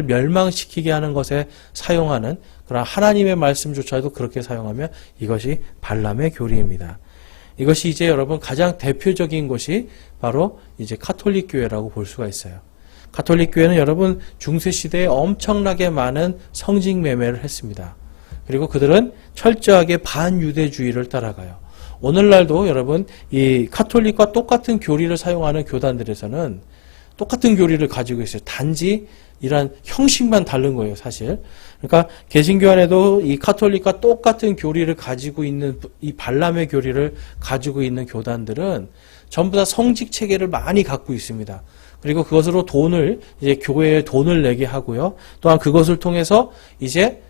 멸망시키게 하는 것에 사용하는 그런 하나님의 말씀조차도 그렇게 사용하면 이것이 발람의 교리입니다. 이것이 이제 여러분 가장 대표적인 곳이 바로 이제 카톨릭 교회라고 볼 수가 있어요. 카톨릭 교회는 여러분 중세 시대에 엄청나게 많은 성직 매매를 했습니다. 그리고 그들은 철저하게 반유대주의를 따라가요. 오늘날도 여러분 이 카톨릭과 똑같은 교리를 사용하는 교단들에서는 똑같은 교리를 가지고 있어요. 단지 이러한 형식만 다른 거예요, 사실. 그러니까 개신교 안에도 이 카톨릭과 똑같은 교리를 가지고 있는 이 발람의 교리를 가지고 있는 교단들은 전부 다 성직 체계를 많이 갖고 있습니다. 그리고 그것으로 이제 교회에 돈을 내게 하고요. 또한 그것을 통해서 이제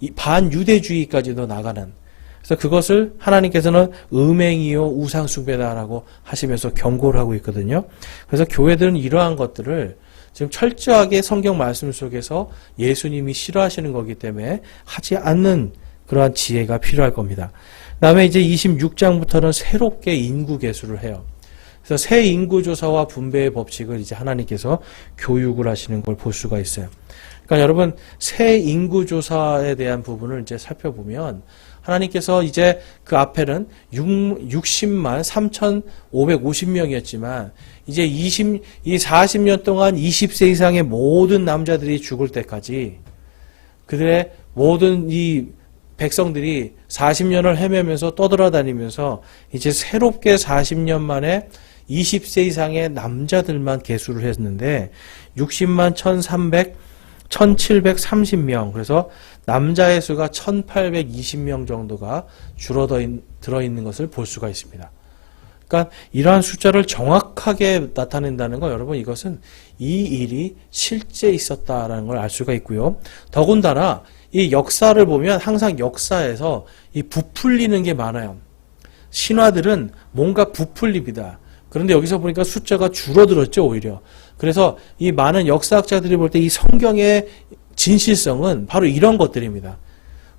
이 반유대주의까지도 나가는. 그래서 그것을 하나님께서는 음행이요 우상숭배다라고 하시면서 경고를 하고 있거든요. 그래서 교회들은 이러한 것들을 지금 철저하게 성경 말씀 속에서 예수님이 싫어하시는 거기 때문에 하지 않는 그러한 지혜가 필요할 겁니다. 그다음에 이제 26장부터는 새롭게 인구 계수를 해요. 그래서 새 인구 조사와 분배의 법칙을 이제 하나님께서 교육을 하시는 걸 볼 수가 있어요. 그러니까 여러분 새 인구 조사에 대한 부분을 이제 살펴보면 하나님께서 이제 그 앞에는 60만 3,550명이었지만 이제 이 40년 동안 20세 이상의 모든 남자들이 죽을 때까지 그들의 모든 이 백성들이 40년을 헤매면서 떠돌아다니면서 이제 새롭게 40년 만에 20세 이상의 남자들만 계수를 했는데 60만 1,730명 그래서 남자의 수가 1,820명 정도가 들어있는 것을 볼 수가 있습니다. 그러니까 이러한 숫자를 정확하게 나타낸다는 거 여러분 이것은 이 일이 실제 있었다라는 걸 알 수가 있고요. 더군다나 이 역사를 보면 항상 역사에서 이 부풀리는 게 많아요. 신화들은 뭔가 부풀립니다. 그런데 여기서 보니까 숫자가 줄어들었죠, 오히려. 그래서 이 많은 역사학자들이 볼 때 이 성경의 진실성은 바로 이런 것들입니다.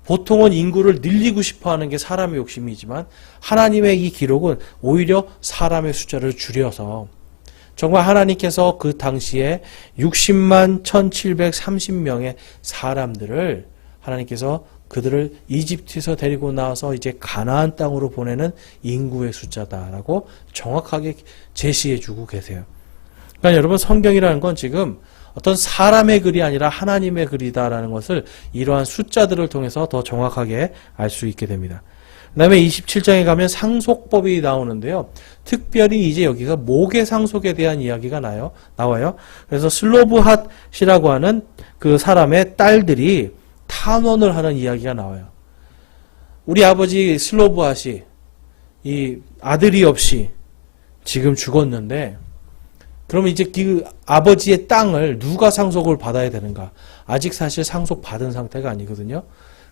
보통은 인구를 늘리고 싶어 하는 게 사람의 욕심이지만 하나님의 이 기록은 오히려 사람의 숫자를 줄여서 정말 하나님께서 그 당시에 60만 1,730명의 사람들을 하나님께서 그들을 이집트에서 데리고 나와서 이제 가나안 땅으로 보내는 인구의 숫자다라고 정확하게 제시해 주고 계세요. 그러니까 여러분 성경이라는 건 지금 어떤 사람의 글이 아니라 하나님의 글이다라는 것을 이러한 숫자들을 통해서 더 정확하게 알 수 있게 됩니다. 그 다음에 27장에 가면 상속법이 나오는데요. 특별히 이제 여기가 목의 상속에 대한 이야기가 나와요. 그래서 슬로브핫이라고 하는 그 사람의 딸들이 탄원을 하는 이야기가 나와요. 우리 아버지 슬로브핫이 이 아들이 없이 지금 죽었는데 그러면 이제 그 아버지의 땅을 누가 상속을 받아야 되는가? 아직 사실 상속받은 상태가 아니거든요.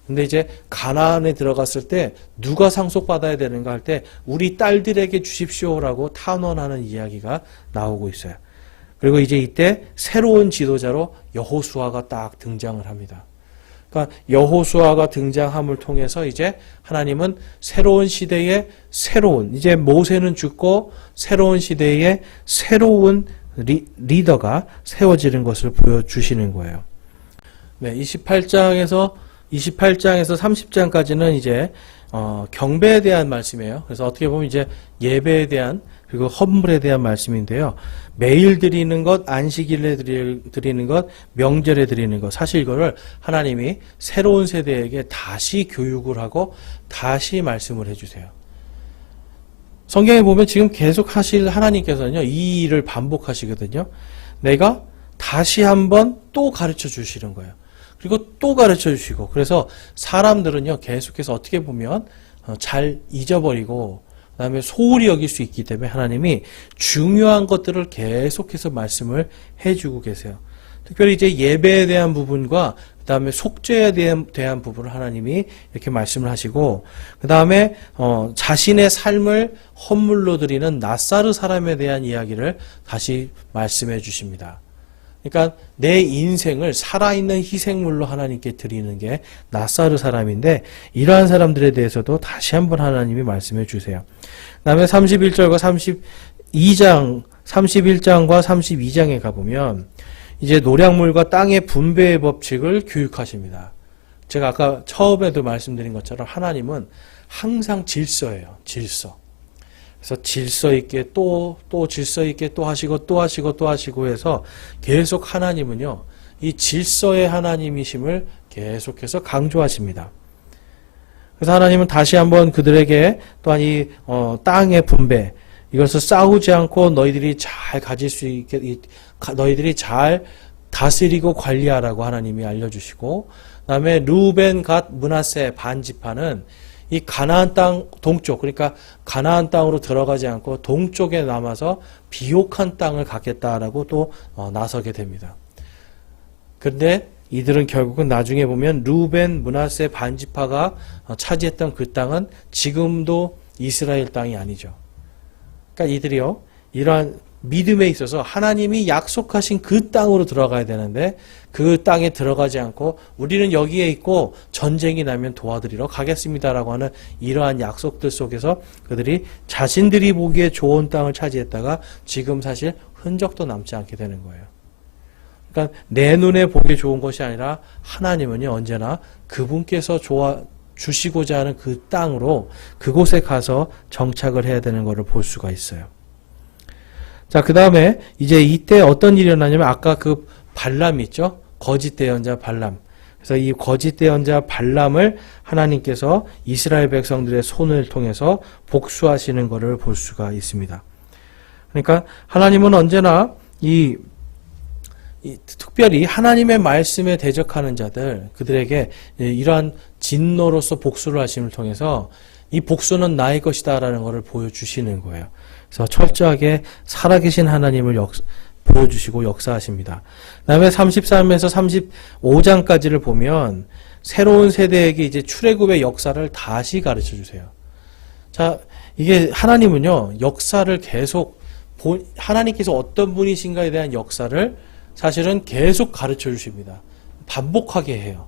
근데 이제 가나안에 들어갔을 때 누가 상속받아야 되는가 할 때 우리 딸들에게 주십시오라고 탄원하는 이야기가 나오고 있어요. 그리고 이제 이때 새로운 지도자로 여호수아가 딱 등장을 합니다. 그러니까 여호수아가 등장함을 통해서 이제 하나님은 새로운 시대에 이제 모세는 죽고 새로운 시대에 새로운 리더가 세워지는 것을 보여주시는 거예요. 네, 28장에서 30장까지는 이제 경배에 대한 말씀이에요. 그래서 어떻게 보면 이제 예배에 대한 그리고 헌물에 대한 말씀인데요. 매일 드리는 것, 안식일에 드리는 것, 명절에 드리는 것. 사실 이거를 하나님이 새로운 세대에게 다시 교육을 하고 다시 말씀을 해주세요. 성경에 보면 지금 계속 하실 하나님께서는요, 이 일을 반복하시거든요. 내가 다시 한번 또 가르쳐 주시는 거예요. 그리고 또 가르쳐 주시고. 그래서 사람들은요, 계속해서 어떻게 보면 잘 잊어버리고, 그 다음에 소홀히 여길 수 있기 때문에 하나님이 중요한 것들을 계속해서 말씀을 해주고 계세요. 특별히 이제 예배에 대한 부분과 그 다음에 속죄에 대한 부분을 하나님이 이렇게 말씀을 하시고, 그 다음에 자신의 삶을 헌물로 드리는 낫사르 사람에 대한 이야기를 다시 말씀해 주십니다. 그러니까 내 인생을 살아있는 희생물로 하나님께 드리는 게 낫사르 사람인데, 이러한 사람들에 대해서도 다시 한번 하나님이 말씀해 주세요. 그 다음에 31절과 31장과 32장에 가보면 이제 노략물과 땅의 분배의 법칙을 교육하십니다. 제가 아까 처음에도 말씀드린 것처럼 하나님은 항상 질서예요. 질서. 그래서 질서 있게 또 질서 있게 또 하시고 해서 계속 하나님은요, 이 질서의 하나님이심을 계속해서 강조하십니다. 그래서 하나님은 다시 한번 그들에게 또한 이 땅의 분배, 이것을 싸우지 않고 너희들이 잘 가질 수 있게, 너희들이 잘 다스리고 관리하라고 하나님이 알려주시고, 그 다음에 루벤, 갓, 므낫세 반지파는 이 가나안 땅 동쪽, 그러니까 가나안 땅으로 들어가지 않고 동쪽에 남아서 비옥한 땅을 갖겠다라고 또 나서게 됩니다. 그런데 이들은 결국은 나중에 보면 루벤, 므낫세 반지파가 차지했던 그 땅은 지금도 이스라엘 땅이 아니죠. 그러니까 이들이요, 이러한 믿음에 있어서 하나님이 약속하신 그 땅으로 들어가야 되는데 그 땅에 들어가지 않고 우리는 여기에 있고 전쟁이 나면 도와드리러 가겠습니다라고 하는 이러한 약속들 속에서 그들이 자신들이 보기에 좋은 땅을 차지했다가 지금 사실 흔적도 남지 않게 되는 거예요. 그러니까 내 눈에 보기 좋은 것이 아니라 하나님은요, 언제나 그분께서 주시고자 하는 그 땅으로 그곳에 가서 정착을 해야 되는 것을 볼 수가 있어요. 자, 그 다음에 이제 이때 어떤 일이 일어나냐면 아까 그 발람 있죠? 거짓 예언자 발람. 그래서 이 거짓 예언자 발람을 하나님께서 이스라엘 백성들의 손을 통해서 복수하시는 것을 볼 수가 있습니다. 그러니까 하나님은 언제나 특별히 하나님의 말씀에 대적하는 자들, 그들에게 이러한 진노로서 복수를 하심을 통해서 이 복수는 나의 것이다 라는 것을 보여주시는 거예요. 그래서 철저하게 살아계신 하나님을 보여주시고 역사하십니다. 그 다음에 33에서 35장까지를 보면 새로운 세대에게 이제 출애굽의 역사를 다시 가르쳐 주세요. 자, 이게 하나님은요, 역사를 계속, 하나님께서 어떤 분이신가에 대한 역사를 사실은 계속 가르쳐 주십니다. 반복하게 해요.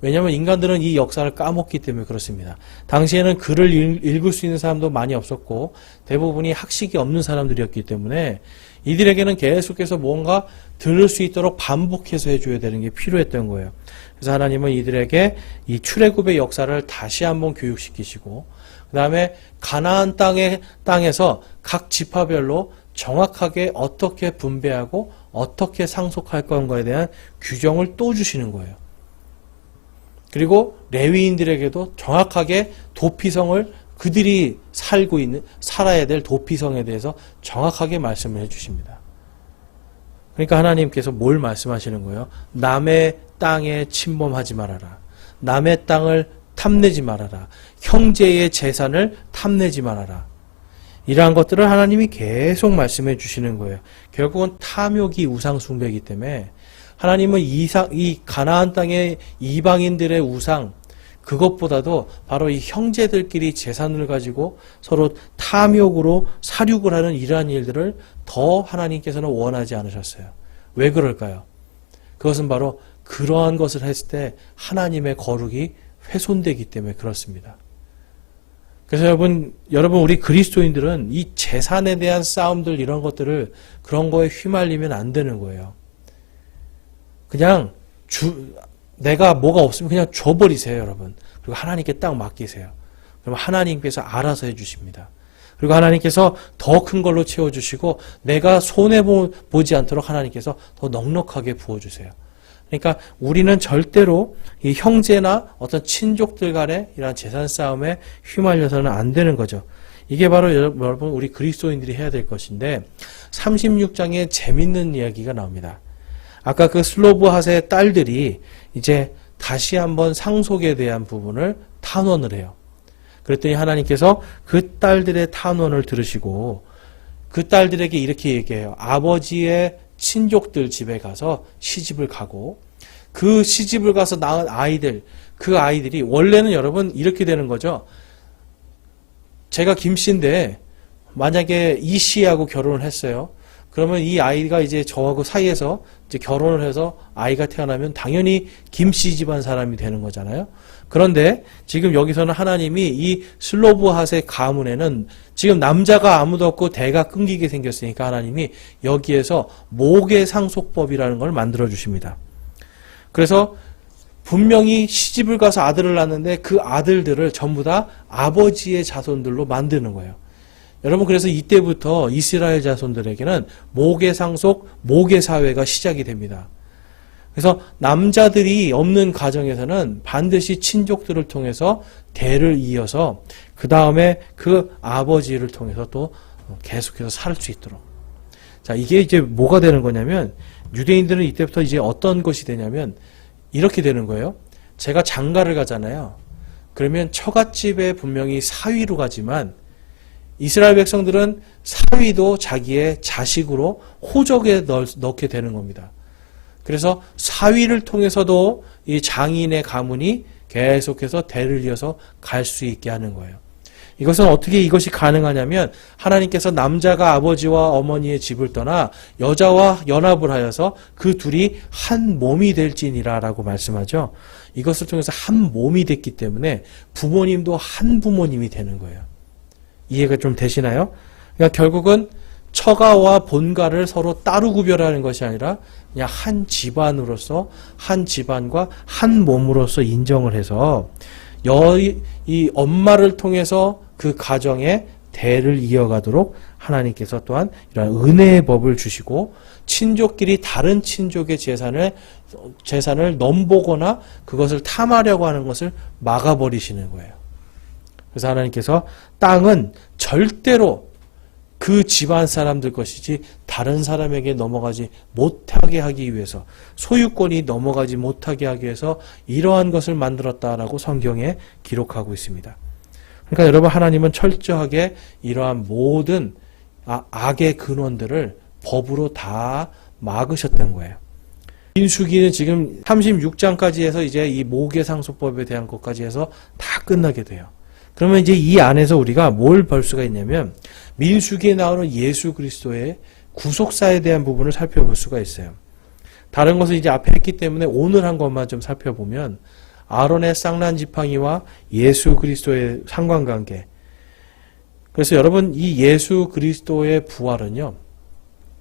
왜냐하면 인간들은 이 역사를 까먹기 때문에 그렇습니다. 당시에는 글을 읽을 수 있는 사람도 많이 없었고 대부분이 학식이 없는 사람들이었기 때문에 이들에게는 계속해서 뭔가 들을 수 있도록 반복해서 해줘야 되는 게 필요했던 거예요. 그래서 하나님은 이들에게 이 출애굽의 역사를 다시 한번 교육시키시고, 그 다음에 가나안 땅에서 각 지파별로 정확하게 어떻게 분배하고 어떻게 상속할 건가에 대한 규정을 또 주시는 거예요. 그리고 레위인들에게도 정확하게 도피성을 그들이 살아야 될 도피성에 대해서 정확하게 말씀을 해주십니다. 그러니까 하나님께서 뭘 말씀하시는 거예요? 남의 땅에 침범하지 말아라. 남의 땅을 탐내지 말아라. 형제의 재산을 탐내지 말아라. 이러한 것들을 하나님이 계속 말씀해 주시는 거예요. 결국은 탐욕이 우상 숭배이기 때문에 하나님은 이 가나안 땅의 이방인들의 우상, 그것보다도 바로 이 형제들끼리 재산을 가지고 서로 탐욕으로 살육을 하는 이러한 일들을 더 하나님께서는 원하지 않으셨어요. 왜 그럴까요? 그것은 바로 그러한 것을 했을 때 하나님의 거룩이 훼손되기 때문에 그렇습니다. 그래서 여러분 우리 그리스도인들은 이 재산에 대한 싸움들 이런 것들을 그런 거에 휘말리면 안 되는 거예요. 그냥 내가 뭐가 없으면 그냥 줘버리세요, 여러분. 그리고 하나님께 딱 맡기세요. 그럼 하나님께서 알아서 해주십니다. 그리고 하나님께서 더 큰 걸로 채워주시고 내가 손해보지 않도록 하나님께서 더 넉넉하게 부어주세요. 그러니까 우리는 절대로 이 형제나 어떤 친족들 간의 이러한 재산 싸움에 휘말려서는 안 되는 거죠. 이게 바로 여러분 우리 그리스도인들이 해야 될 것인데 36장에 재밌는 이야기가 나옵니다. 아까 그 슬로브핫의 딸들이 이제 다시 한번 상속에 대한 부분을 탄원을 해요. 그랬더니 하나님께서 그 딸들의 탄원을 들으시고 그 딸들에게 이렇게 얘기해요. 아버지의 친족들 집에 가서 시집을 가고 그 시집을 가서 낳은 아이들, 그 아이들이 원래는 여러분 이렇게 되는 거죠. 제가 김 씨인데 만약에 이 씨하고 결혼을 했어요. 그러면 이 아이가 이제 저하고 사이에서 이제 결혼을 해서 아이가 태어나면 당연히 김 씨 집안 사람이 되는 거잖아요. 그런데 지금 여기서는 하나님이 이 슬로브핫의 가문에는 지금 남자가 아무도 없고 대가 끊기게 생겼으니까 하나님이 여기에서 모계상속법이라는 걸 만들어 주십니다. 그래서 분명히 시집을 가서 아들을 낳는데 그 아들들을 전부 다 아버지의 자손들로 만드는 거예요. 여러분, 그래서 이때부터 이스라엘 자손들에게는 모계상속, 모계사회가 시작이 됩니다. 그래서 남자들이 없는 가정에서는 반드시 친족들을 통해서 대를 이어서 그 다음에 그 아버지를 통해서 또 계속해서 살 수 있도록. 자, 이게 이제 뭐가 되는 거냐면 유대인들은 이때부터 이제 어떤 것이 되냐면 이렇게 되는 거예요. 제가 장가를 가잖아요. 그러면 처갓집에 분명히 사위로 가지만 이스라엘 백성들은 사위도 자기의 자식으로 호적에 넣게 되는 겁니다. 그래서 사위를 통해서도 이 장인의 가문이 계속해서 대를 이어서 갈 수 있게 하는 거예요. 이것은 어떻게 이것이 가능하냐면 하나님께서 남자가 아버지와 어머니의 집을 떠나 여자와 연합을 하여서 그 둘이 한 몸이 될지니라 라고 말씀하죠. 이것을 통해서 한 몸이 됐기 때문에 부모님도 한 부모님이 되는 거예요. 이해가 좀 되시나요? 그러니까 결국은 처가와 본가를 서로 따로 구별하는 것이 아니라 그냥 한 집안으로서 한 집안과 한 몸으로서 인정을 해서 이 엄마를 통해서 그 가정의 대를 이어가도록 하나님께서 또한 이런 은혜의 법을 주시고 친족끼리 다른 친족의 재산을 넘보거나 그것을 탐하려고 하는 것을 막아버리시는 거예요. 그래서 하나님께서 땅은 절대로 그 집안 사람들 것이지 다른 사람에게 넘어가지 못하게 하기 위해서, 소유권이 넘어가지 못하게 하기 위해서 이러한 것을 만들었다라고 성경에 기록하고 있습니다. 그러니까 여러분, 하나님은 철저하게 이러한 모든 악의 근원들을 법으로 다 막으셨던 거예요. 민수기는 지금 36장까지 해서 이제 이 모계상속법에 대한 것까지 해서 다 끝나게 돼요. 그러면 이제 이 안에서 우리가 뭘 볼 수가 있냐면 민수기에 나오는 예수 그리스도의 구속사에 대한 부분을 살펴볼 수가 있어요. 다른 것은 이제 앞에 했기 때문에 오늘 한 것만 좀 살펴보면 아론의 쌍난 지팡이와 예수 그리스도의 상관관계. 그래서 여러분, 이 예수 그리스도의 부활은요,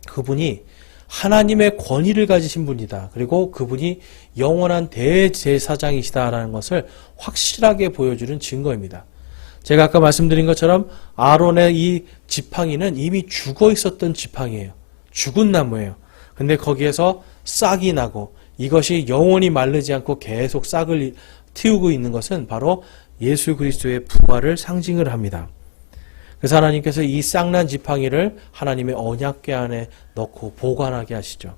그분이 하나님의 권위를 가지신 분이다. 그리고 그분이 영원한 대제사장이시다라는 것을 확실하게 보여주는 증거입니다. 제가 아까 말씀드린 것처럼 아론의 이 지팡이는 이미 죽어 있었던 지팡이에요. 죽은 나무예요. 근데 거기에서 싹이 나고 이것이 영원히 마르지 않고 계속 싹을 틔우고 있는 것은 바로 예수 그리스도의 부활을 상징을 합니다. 그래서 하나님께서 이 싹난 지팡이를 하나님의 언약궤 안에 넣고 보관하게 하시죠.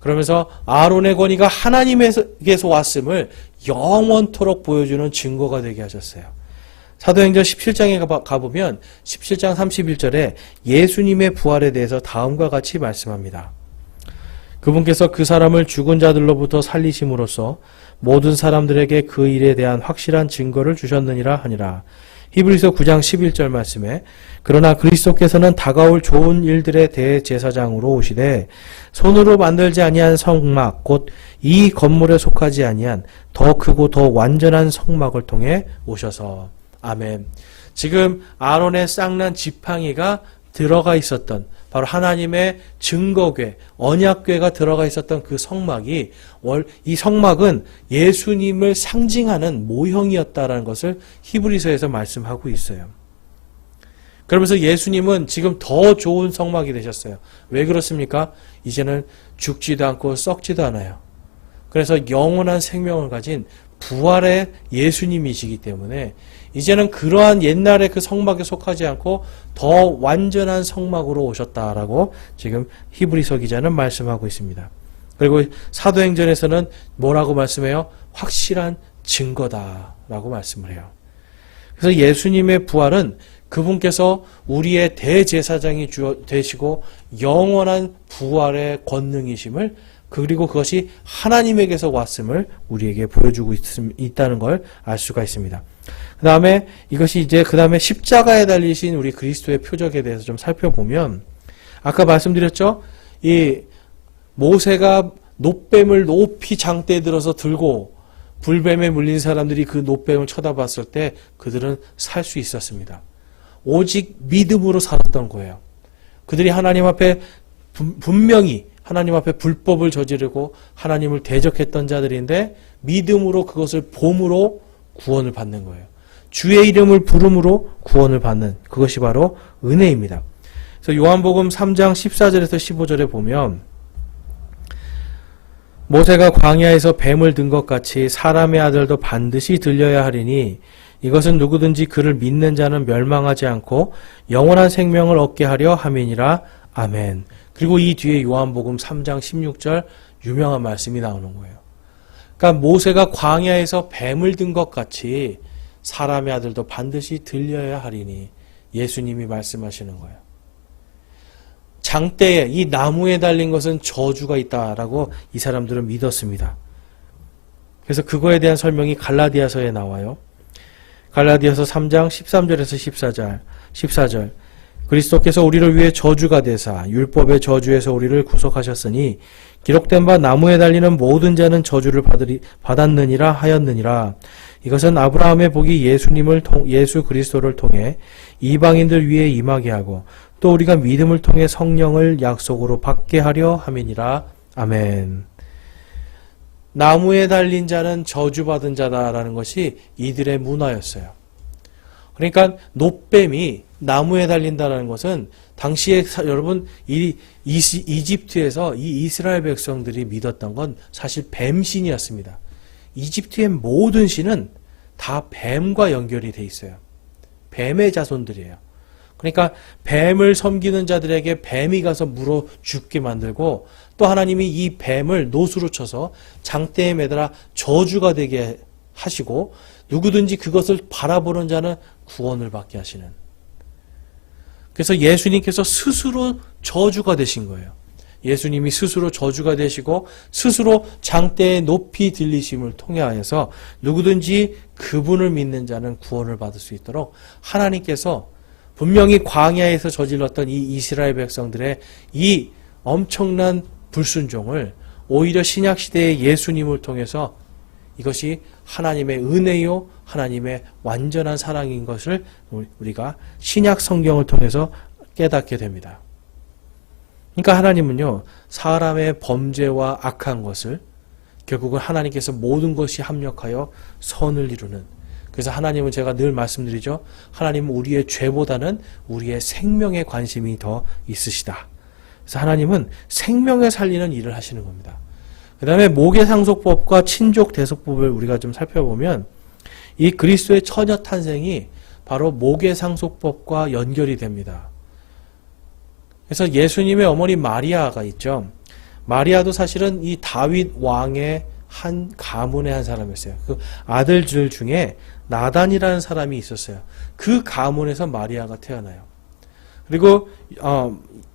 그러면서 아론의 권위가 하나님에게서 왔음을 영원토록 보여주는 증거가 되게 하셨어요. 사도행전 17장에 가보면 17장 31절에 예수님의 부활에 대해서 다음과 같이 말씀합니다. 그분께서 그 사람을 죽은 자들로부터 살리심으로써 모든 사람들에게 그 일에 대한 확실한 증거를 주셨느니라 하니라. 히브리서 9장 11절 말씀에 그러나 그리스도께서는 다가올 좋은 일들의 대제사장으로 오시되 손으로 만들지 아니한 성막 곧 이 건물에 속하지 아니한 더 크고 더 완전한 성막을 통해 오셔서. 아멘. 지금 아론의 쌍난 지팡이가 들어가 있었던 바로 하나님의 증거궤, 언약궤가 들어가 있었던 그 성막이 이 성막은 예수님을 상징하는 모형이었다라는 것을 히브리서에서 말씀하고 있어요. 그러면서 예수님은 지금 더 좋은 성막이 되셨어요. 왜 그렇습니까? 이제는 죽지도 않고 썩지도 않아요. 그래서 영원한 생명을 가진 부활의 예수님이시기 때문에 이제는 그러한 옛날의 그 성막에 속하지 않고 더 완전한 성막으로 오셨다라고 지금 히브리서 기자는 말씀하고 있습니다. 그리고 사도행전에서는 뭐라고 말씀해요? 확실한 증거다라고 말씀을 해요. 그래서 예수님의 부활은 그분께서 우리의 대제사장이 되시고 영원한 부활의 권능이심을, 그리고 그것이 하나님에게서 왔음을 우리에게 보여주고 있다는 걸 알 수가 있습니다. 그 다음에 이것이 이제 그 다음에 십자가에 달리신 우리 그리스도의 표적에 대해서 좀 살펴보면, 아까 말씀드렸죠? 이 모세가 놋뱀을 높이 장대에 들어서 들고 불뱀에 물린 사람들이 그 놋뱀을 쳐다봤을 때 그들은 살 수 있었습니다. 오직 믿음으로 살았던 거예요. 그들이 하나님 앞에 분명히 하나님 앞에 불법을 저지르고 하나님을 대적했던 자들인데 믿음으로 그것을 봄으로 구원을 받는 거예요. 주의 이름을 부름으로 구원을 받는, 그것이 바로 은혜입니다. 그래서 요한복음 3장 14절에서 15절에 보면, 모세가 광야에서 뱀을 든 것 같이 사람의 아들도 반드시 들려야 하리니 이것은 누구든지 그를 믿는 자는 멸망하지 않고 영원한 생명을 얻게 하려 함이니라. 아멘. 그리고 이 뒤에 요한복음 3장 16절 유명한 말씀이 나오는 거예요. 그러니까 모세가 광야에서 뱀을 든 것 같이 사람의 아들도 반드시 들려야 하리니, 예수님이 말씀하시는 거예요. 장대에, 이 나무에 달린 것은 저주가 있다라고 이 사람들은 믿었습니다. 그래서 그거에 대한 설명이 갈라디아서에 나와요. 갈라디아서 3장 13절에서 14절. 그리스도께서 우리를 위해 저주가 되사 율법의 저주에서 우리를 구속하셨으니 기록된 바 나무에 달리는 모든 자는 저주를 받았느니라 하였느니라. 이것은 아브라함의 복이 예수 그리스도를 통해 이방인들 위에 임하게 하고 또 우리가 믿음을 통해 성령을 약속으로 받게 하려 함이니라. 아멘. 나무에 달린 자는 저주받은 자다라는 것이 이들의 문화였어요. 그러니까 놋뱀이 나무에 달린다는 것은 당시에 여러분 이집트에서 이 이스라엘 백성들이 믿었던 건 사실 뱀신이었습니다. 이집트의 모든 신은 다 뱀과 연결이 돼 있어요. 뱀의 자손들이에요. 그러니까 뱀을 섬기는 자들에게 뱀이 가서 물어 죽게 만들고, 또 하나님이 이 뱀을 노수로 쳐서 장대에 매달아 저주가 되게 하시고, 누구든지 그것을 바라보는 자는 구원을 받게 하시는. 그래서 예수님께서 스스로 저주가 되신 거예요. 예수님이 스스로 저주가 되시고 스스로 장대에 높이 들리심을 통하여서 누구든지 그분을 믿는 자는 구원을 받을 수 있도록 하나님께서 분명히 광야에서 저질렀던 이 이스라엘 백성들의 이 엄청난 불순종을 오히려 신약시대의 예수님을 통해서 이것이 하나님의 은혜요 하나님의 완전한 사랑인 것을 우리가 신약 성경을 통해서 깨닫게 됩니다. 그러니까 하나님은요, 사람의 범죄와 악한 것을 결국은 하나님께서 모든 것이 합력하여 선을 이루는, 그래서 하나님은 제가 늘 말씀드리죠. 하나님은 우리의 죄보다는 우리의 생명에 관심이 더 있으시다. 그래서 하나님은 생명을 살리는 일을 하시는 겁니다. 그 다음에 모계상속법과 친족대속법을 우리가 좀 살펴보면 이 그리스도의 처녀 탄생이 바로 모계상속법과 연결이 됩니다. 그래서 예수님의 어머니 마리아가 있죠. 마리아도 사실은 이 다윗 왕의 한 가문의 한 사람이었어요. 그 아들들 중에 나단이라는 사람이 있었어요. 그 가문에서 마리아가 태어나요. 그리고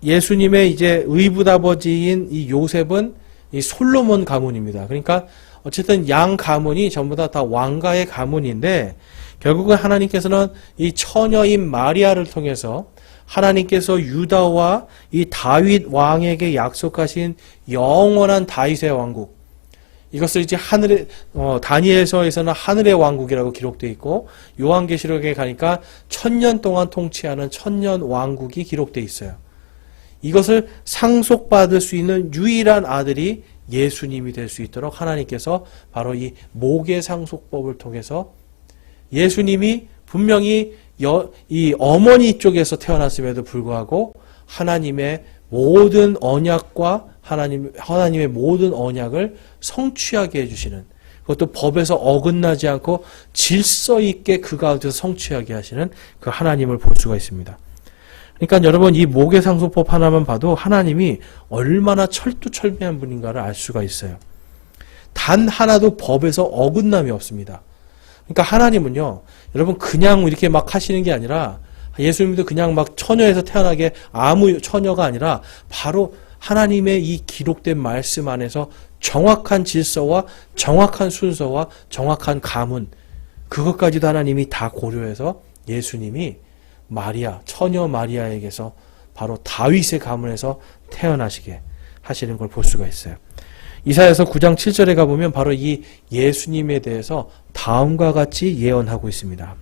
예수님의 이제 의붓아버지인 이 요셉은 이 솔로몬 가문입니다. 그러니까 어쨌든 양 가문이 전부 다 왕가의 가문인데, 결국은 하나님께서는 이 처녀인 마리아를 통해서 하나님께서 유다와 이 다윗 왕에게 약속하신 영원한 다윗의 왕국, 이것을 이제 하늘의 다니엘서에서는 하늘의 왕국이라고 기록되어 있고, 요한계시록에 가니까 1000년 동안 통치하는 천년 왕국이 기록되어 있어요. 이것을 상속받을 수 있는 유일한 아들이 예수님이 될 수 있도록 하나님께서 바로 이 모계상속법을 통해서, 예수님이 분명히 이 어머니 쪽에서 태어났음에도 불구하고 하나님의 모든 언약과 하나님의 모든 언약을 성취하게 해주시는, 그것도 법에서 어긋나지 않고 질서 있게 그 가운데서 성취하게 하시는 그 하나님을 볼 수가 있습니다. 그러니까 여러분, 이 모계상속법 하나만 봐도 하나님이 얼마나 철두철미한 분인가를 알 수가 있어요. 단 하나도 법에서 어긋남이 없습니다. 그러니까 하나님은요, 여러분 그냥 이렇게 막 하시는 게 아니라 예수님도 그냥 막 처녀에서 태어나게 아무 처녀가 아니라 바로 하나님의 이 기록된 말씀 안에서 정확한 질서와 정확한 순서와 정확한 가문, 그것까지도 하나님이 다 고려해서 예수님이 마리아, 처녀 마리아에게서 바로 다윗의 가문에서 태어나시게 하시는 걸 볼 수가 있어요. 이사야서 9장 7절에 가보면 바로 이 예수님에 대해서 다음과 같이 예언하고 있습니다.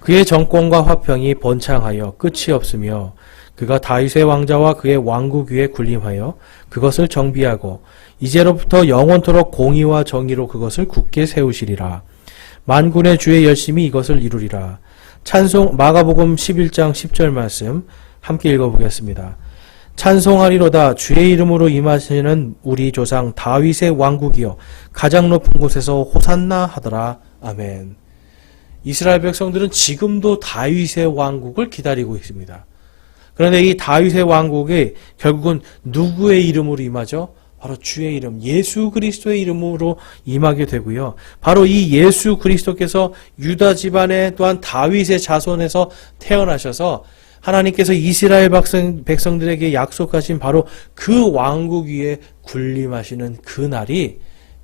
그의 정권과 화평이 번창하여 끝이 없으며 그가 다윗의 왕자와 그의 왕국 위에 군림하여 그것을 정비하고 이제로부터 영원토록 공의와 정의로 그것을 굳게 세우시리라. 만군의 주의 열심히 이것을 이루리라. 찬송 마가복음 11장 10절 말씀 함께 읽어보겠습니다. 찬송하리로다 주의 이름으로 임하시는 우리 조상 다윗의 왕국이여 가장 높은 곳에서 호산나 하더라. 아멘. 이스라엘 백성들은 지금도 다윗의 왕국을 기다리고 있습니다. 그런데 이 다윗의 왕국이 결국은 누구의 이름으로 임하죠? 바로 주의 이름, 예수 그리스도의 이름으로 임하게 되고요. 바로 이 예수 그리스도께서 유다 집안의 또한 다윗의 자손에서 태어나셔서 하나님께서 이스라엘 백성들에게 약속하신 바로 그 왕국 위에 군림하시는 그 날이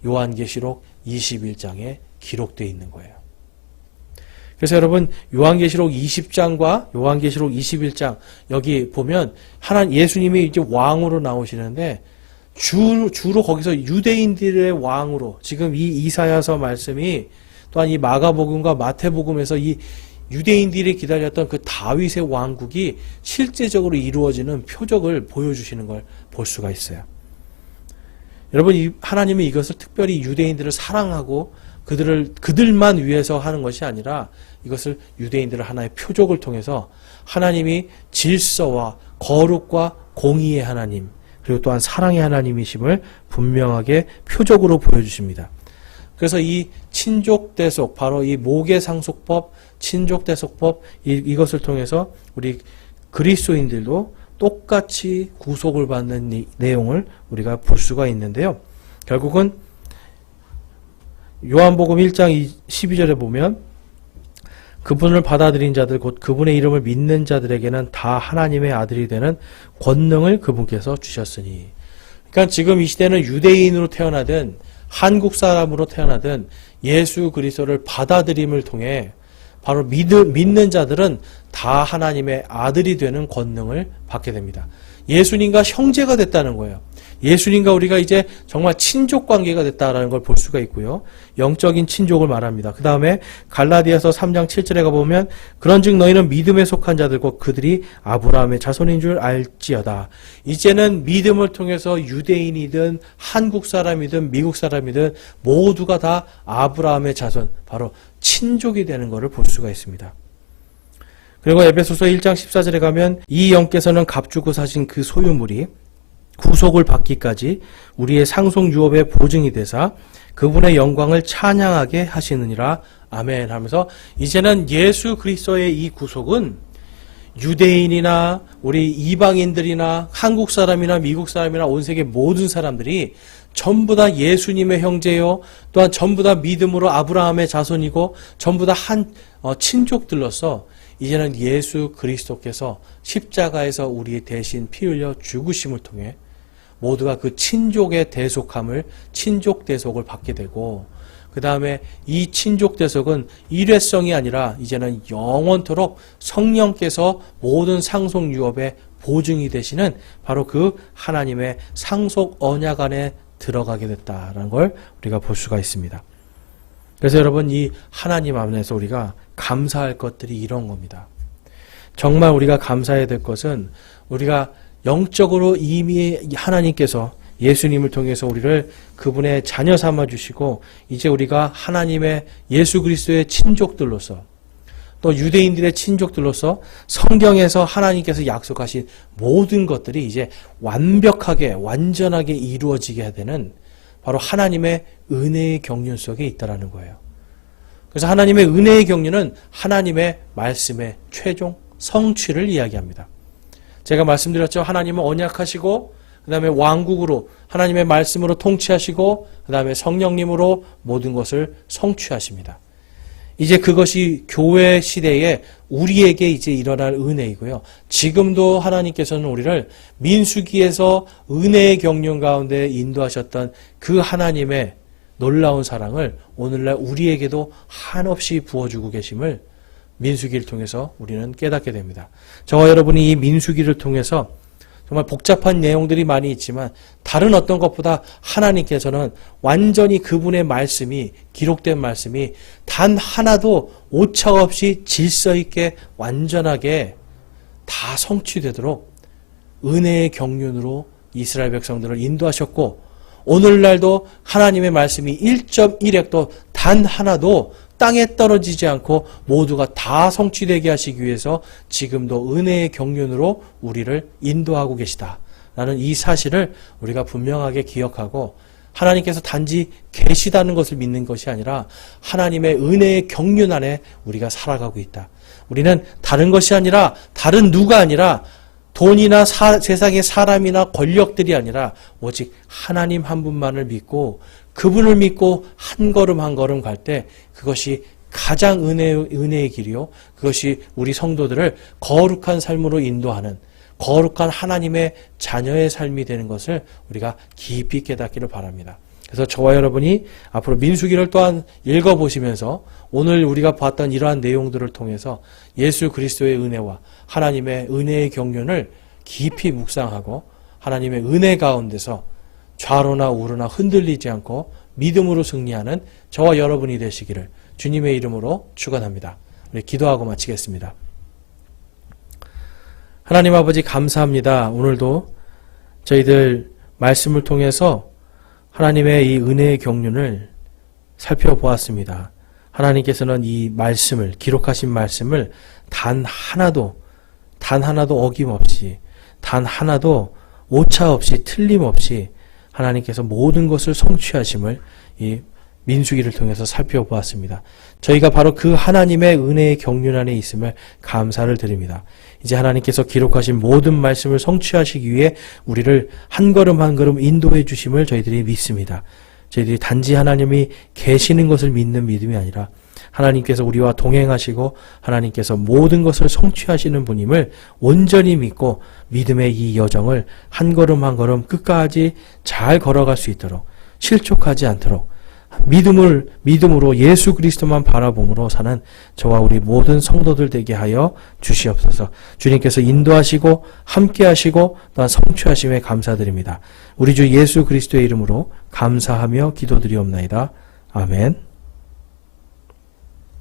요한계시록 21장에 기록되어 있는 거예요. 그래서 여러분 요한계시록 20장과 요한계시록 21장 여기 보면 예수님이 이제 왕으로 나오시는데 주로 거기서 유대인들의 왕으로 지금 이 이사야서 말씀이 또한 이 마가복음과 마태복음에서 이 유대인들이 기다렸던 그 다윗의 왕국이 실제적으로 이루어지는 표적을 보여주시는 걸 볼 수가 있어요. 여러분 하나님이 이것을 특별히 유대인들을 사랑하고 그들만 위해서 하는 것이 아니라 이것을 유대인들을 하나의 표적을 통해서 하나님이 질서와 거룩과 공의의 하나님 그리고 또한 사랑의 하나님이심을 분명하게 표적으로 보여주십니다. 그래서 이 친족대속 바로 이 모계상속법 친족대속법 이것을 통해서 우리 그리스도인들도 똑같이 구속을 받는 이 내용을 우리가 볼 수가 있는데요. 결국은 요한복음 1장 12절에 보면 그분을 받아들인 자들 곧 그분의 이름을 믿는 자들에게는 다 하나님의 아들이 되는 권능을 그분께서 주셨으니. 그러니까 지금 이 시대는 유대인으로 태어나든 한국 사람으로 태어나든 예수 그리스도를 받아들임을 통해 바로 믿는 자들은 다 하나님의 아들이 되는 권능을 받게 됩니다. 예수님과 형제가 됐다는 거예요. 예수님과 우리가 이제 정말 친족 관계가 됐다는 걸 볼 수가 있고요. 영적인 친족을 말합니다. 그 다음에 갈라디아서 3장 7절에 가보면 그런즉 너희는 믿음에 속한 자들고 그들이 아브라함의 자손인 줄 알지어다. 이제는 믿음을 통해서 유대인이든 한국 사람이든 미국 사람이든 모두가 다 아브라함의 자손 바로 친족이 되는 것을 볼 수가 있습니다. 그리고 에베소서 1장 14절에 가면 이 영께서는 값주고 사신 그 소유물이 구속을 받기까지 우리의 상속 유업의 보증이 되사 그분의 영광을 찬양하게 하시느니라. 아멘 하면서 이제는 예수 그리스도의 이 구속은 유대인이나 우리 이방인들이나 한국 사람이나 미국 사람이나 온 세계 모든 사람들이 전부 다 예수님의 형제요 또한 전부 다 믿음으로 아브라함의 자손이고 전부 다 한 친족들로서 이제는 예수 그리스도께서 십자가에서 우리 대신 피 흘려 죽으심을 통해 모두가 그 친족의 대속함을 친족 대속을 받게 되고 그 다음에 이 친족 대속은 일회성이 아니라 이제는 영원토록 성령께서 모든 상속 유업의 보증이 되시는 바로 그 하나님의 상속 언약 안에 들어가게 됐다라는 걸 우리가 볼 수가 있습니다. 그래서 여러분 이 하나님 안에서 우리가 감사할 것들이 이런 겁니다. 정말 우리가 감사해야 될 것은 우리가 영적으로 이미 하나님께서 예수님을 통해서 우리를 그분의 자녀 삼아 주시고 이제 우리가 하나님의 예수 그리스도의 친족들로서 또 유대인들의 친족들로서 성경에서 하나님께서 약속하신 모든 것들이 이제 완벽하게 완전하게 이루어지게 되는 바로 하나님의 은혜의 경륜 속에 있다라는 거예요. 그래서 하나님의 은혜의 경륜은 하나님의 말씀의 최종 성취를 이야기합니다. 제가 말씀드렸죠. 하나님은 언약하시고 그 다음에 왕국으로 하나님의 말씀으로 통치하시고 그 다음에 성령님으로 모든 것을 성취하십니다. 이제 그것이 교회 시대에 우리에게 이제 일어날 은혜이고요. 지금도 하나님께서는 우리를 민수기에서 은혜의 경륜 가운데 인도하셨던 그 하나님의 놀라운 사랑을 오늘날 우리에게도 한없이 부어주고 계심을 민수기를 통해서 우리는 깨닫게 됩니다. 저와 여러분이 이 민수기를 통해서 정말 복잡한 내용들이 많이 있지만 다른 어떤 것보다 하나님께서는 완전히 그분의 말씀이, 기록된 말씀이 단 하나도 오차 없이 질서 있게 완전하게 다 성취되도록 은혜의 경륜으로 이스라엘 백성들을 인도하셨고, 오늘날도 하나님의 말씀이 1.1획도 단 하나도 땅에 떨어지지 않고 모두가 다 성취되게 하시기 위해서 지금도 은혜의 경륜으로 우리를 인도하고 계시다 라는 이 사실을 우리가 분명하게 기억하고, 하나님께서 단지 계시다는 것을 믿는 것이 아니라 하나님의 은혜의 경륜 안에 우리가 살아가고 있다. 우리는 다른 것이 아니라, 다른 누가 아니라, 돈이나 세상의 사람이나 권력들이 아니라 오직 하나님 한 분만을 믿고 그분을 믿고 한 걸음 한 걸음 갈 때 그것이 가장 은혜의 길이요, 그것이 우리 성도들을 거룩한 삶으로 인도하는 거룩한 하나님의 자녀의 삶이 되는 것을 우리가 깊이 깨닫기를 바랍니다. 그래서 저와 여러분이 앞으로 민수기를 또한 읽어보시면서 오늘 우리가 봤던 이러한 내용들을 통해서 예수 그리스도의 은혜와 하나님의 은혜의 경륜을 깊이 묵상하고 하나님의 은혜 가운데서 좌로나 우로나 흔들리지 않고 믿음으로 승리하는 저와 여러분이 되시기를 주님의 이름으로 축원합니다. 우리 기도하고 마치겠습니다. 하나님 아버지 감사합니다. 오늘도 저희들 말씀을 통해서 하나님의 이 은혜의 경륜을 살펴보았습니다. 하나님께서는 이 말씀을, 기록하신 말씀을 단 하나도 어김없이, 단 하나도 오차 없이, 틀림없이 하나님께서 모든 것을 성취하심을 이 민수기를 통해서 살펴보았습니다. 저희가 바로 그 하나님의 은혜의 경륜 안에 있음을 감사를 드립니다. 이제 하나님께서 기록하신 모든 말씀을 성취하시기 위해 우리를 한 걸음 한 걸음 인도해 주심을 저희들이 믿습니다. 저희들이 단지 하나님이 계시는 것을 믿는 믿음이 아니라 하나님께서 우리와 동행하시고 하나님께서 모든 것을 성취하시는 분임을 온전히 믿고 믿음의 이 여정을 한 걸음 한 걸음 끝까지 잘 걸어갈 수 있도록, 실족하지 않도록 믿음으로 예수 그리스도만 바라봄으로 사는 저와 우리 모든 성도들 되게 하여 주시옵소서. 주님께서 인도하시고 함께하시고 또한 성취하심에 감사드립니다. 우리 주 예수 그리스도의 이름으로 감사하며 기도드리옵나이다. 아멘.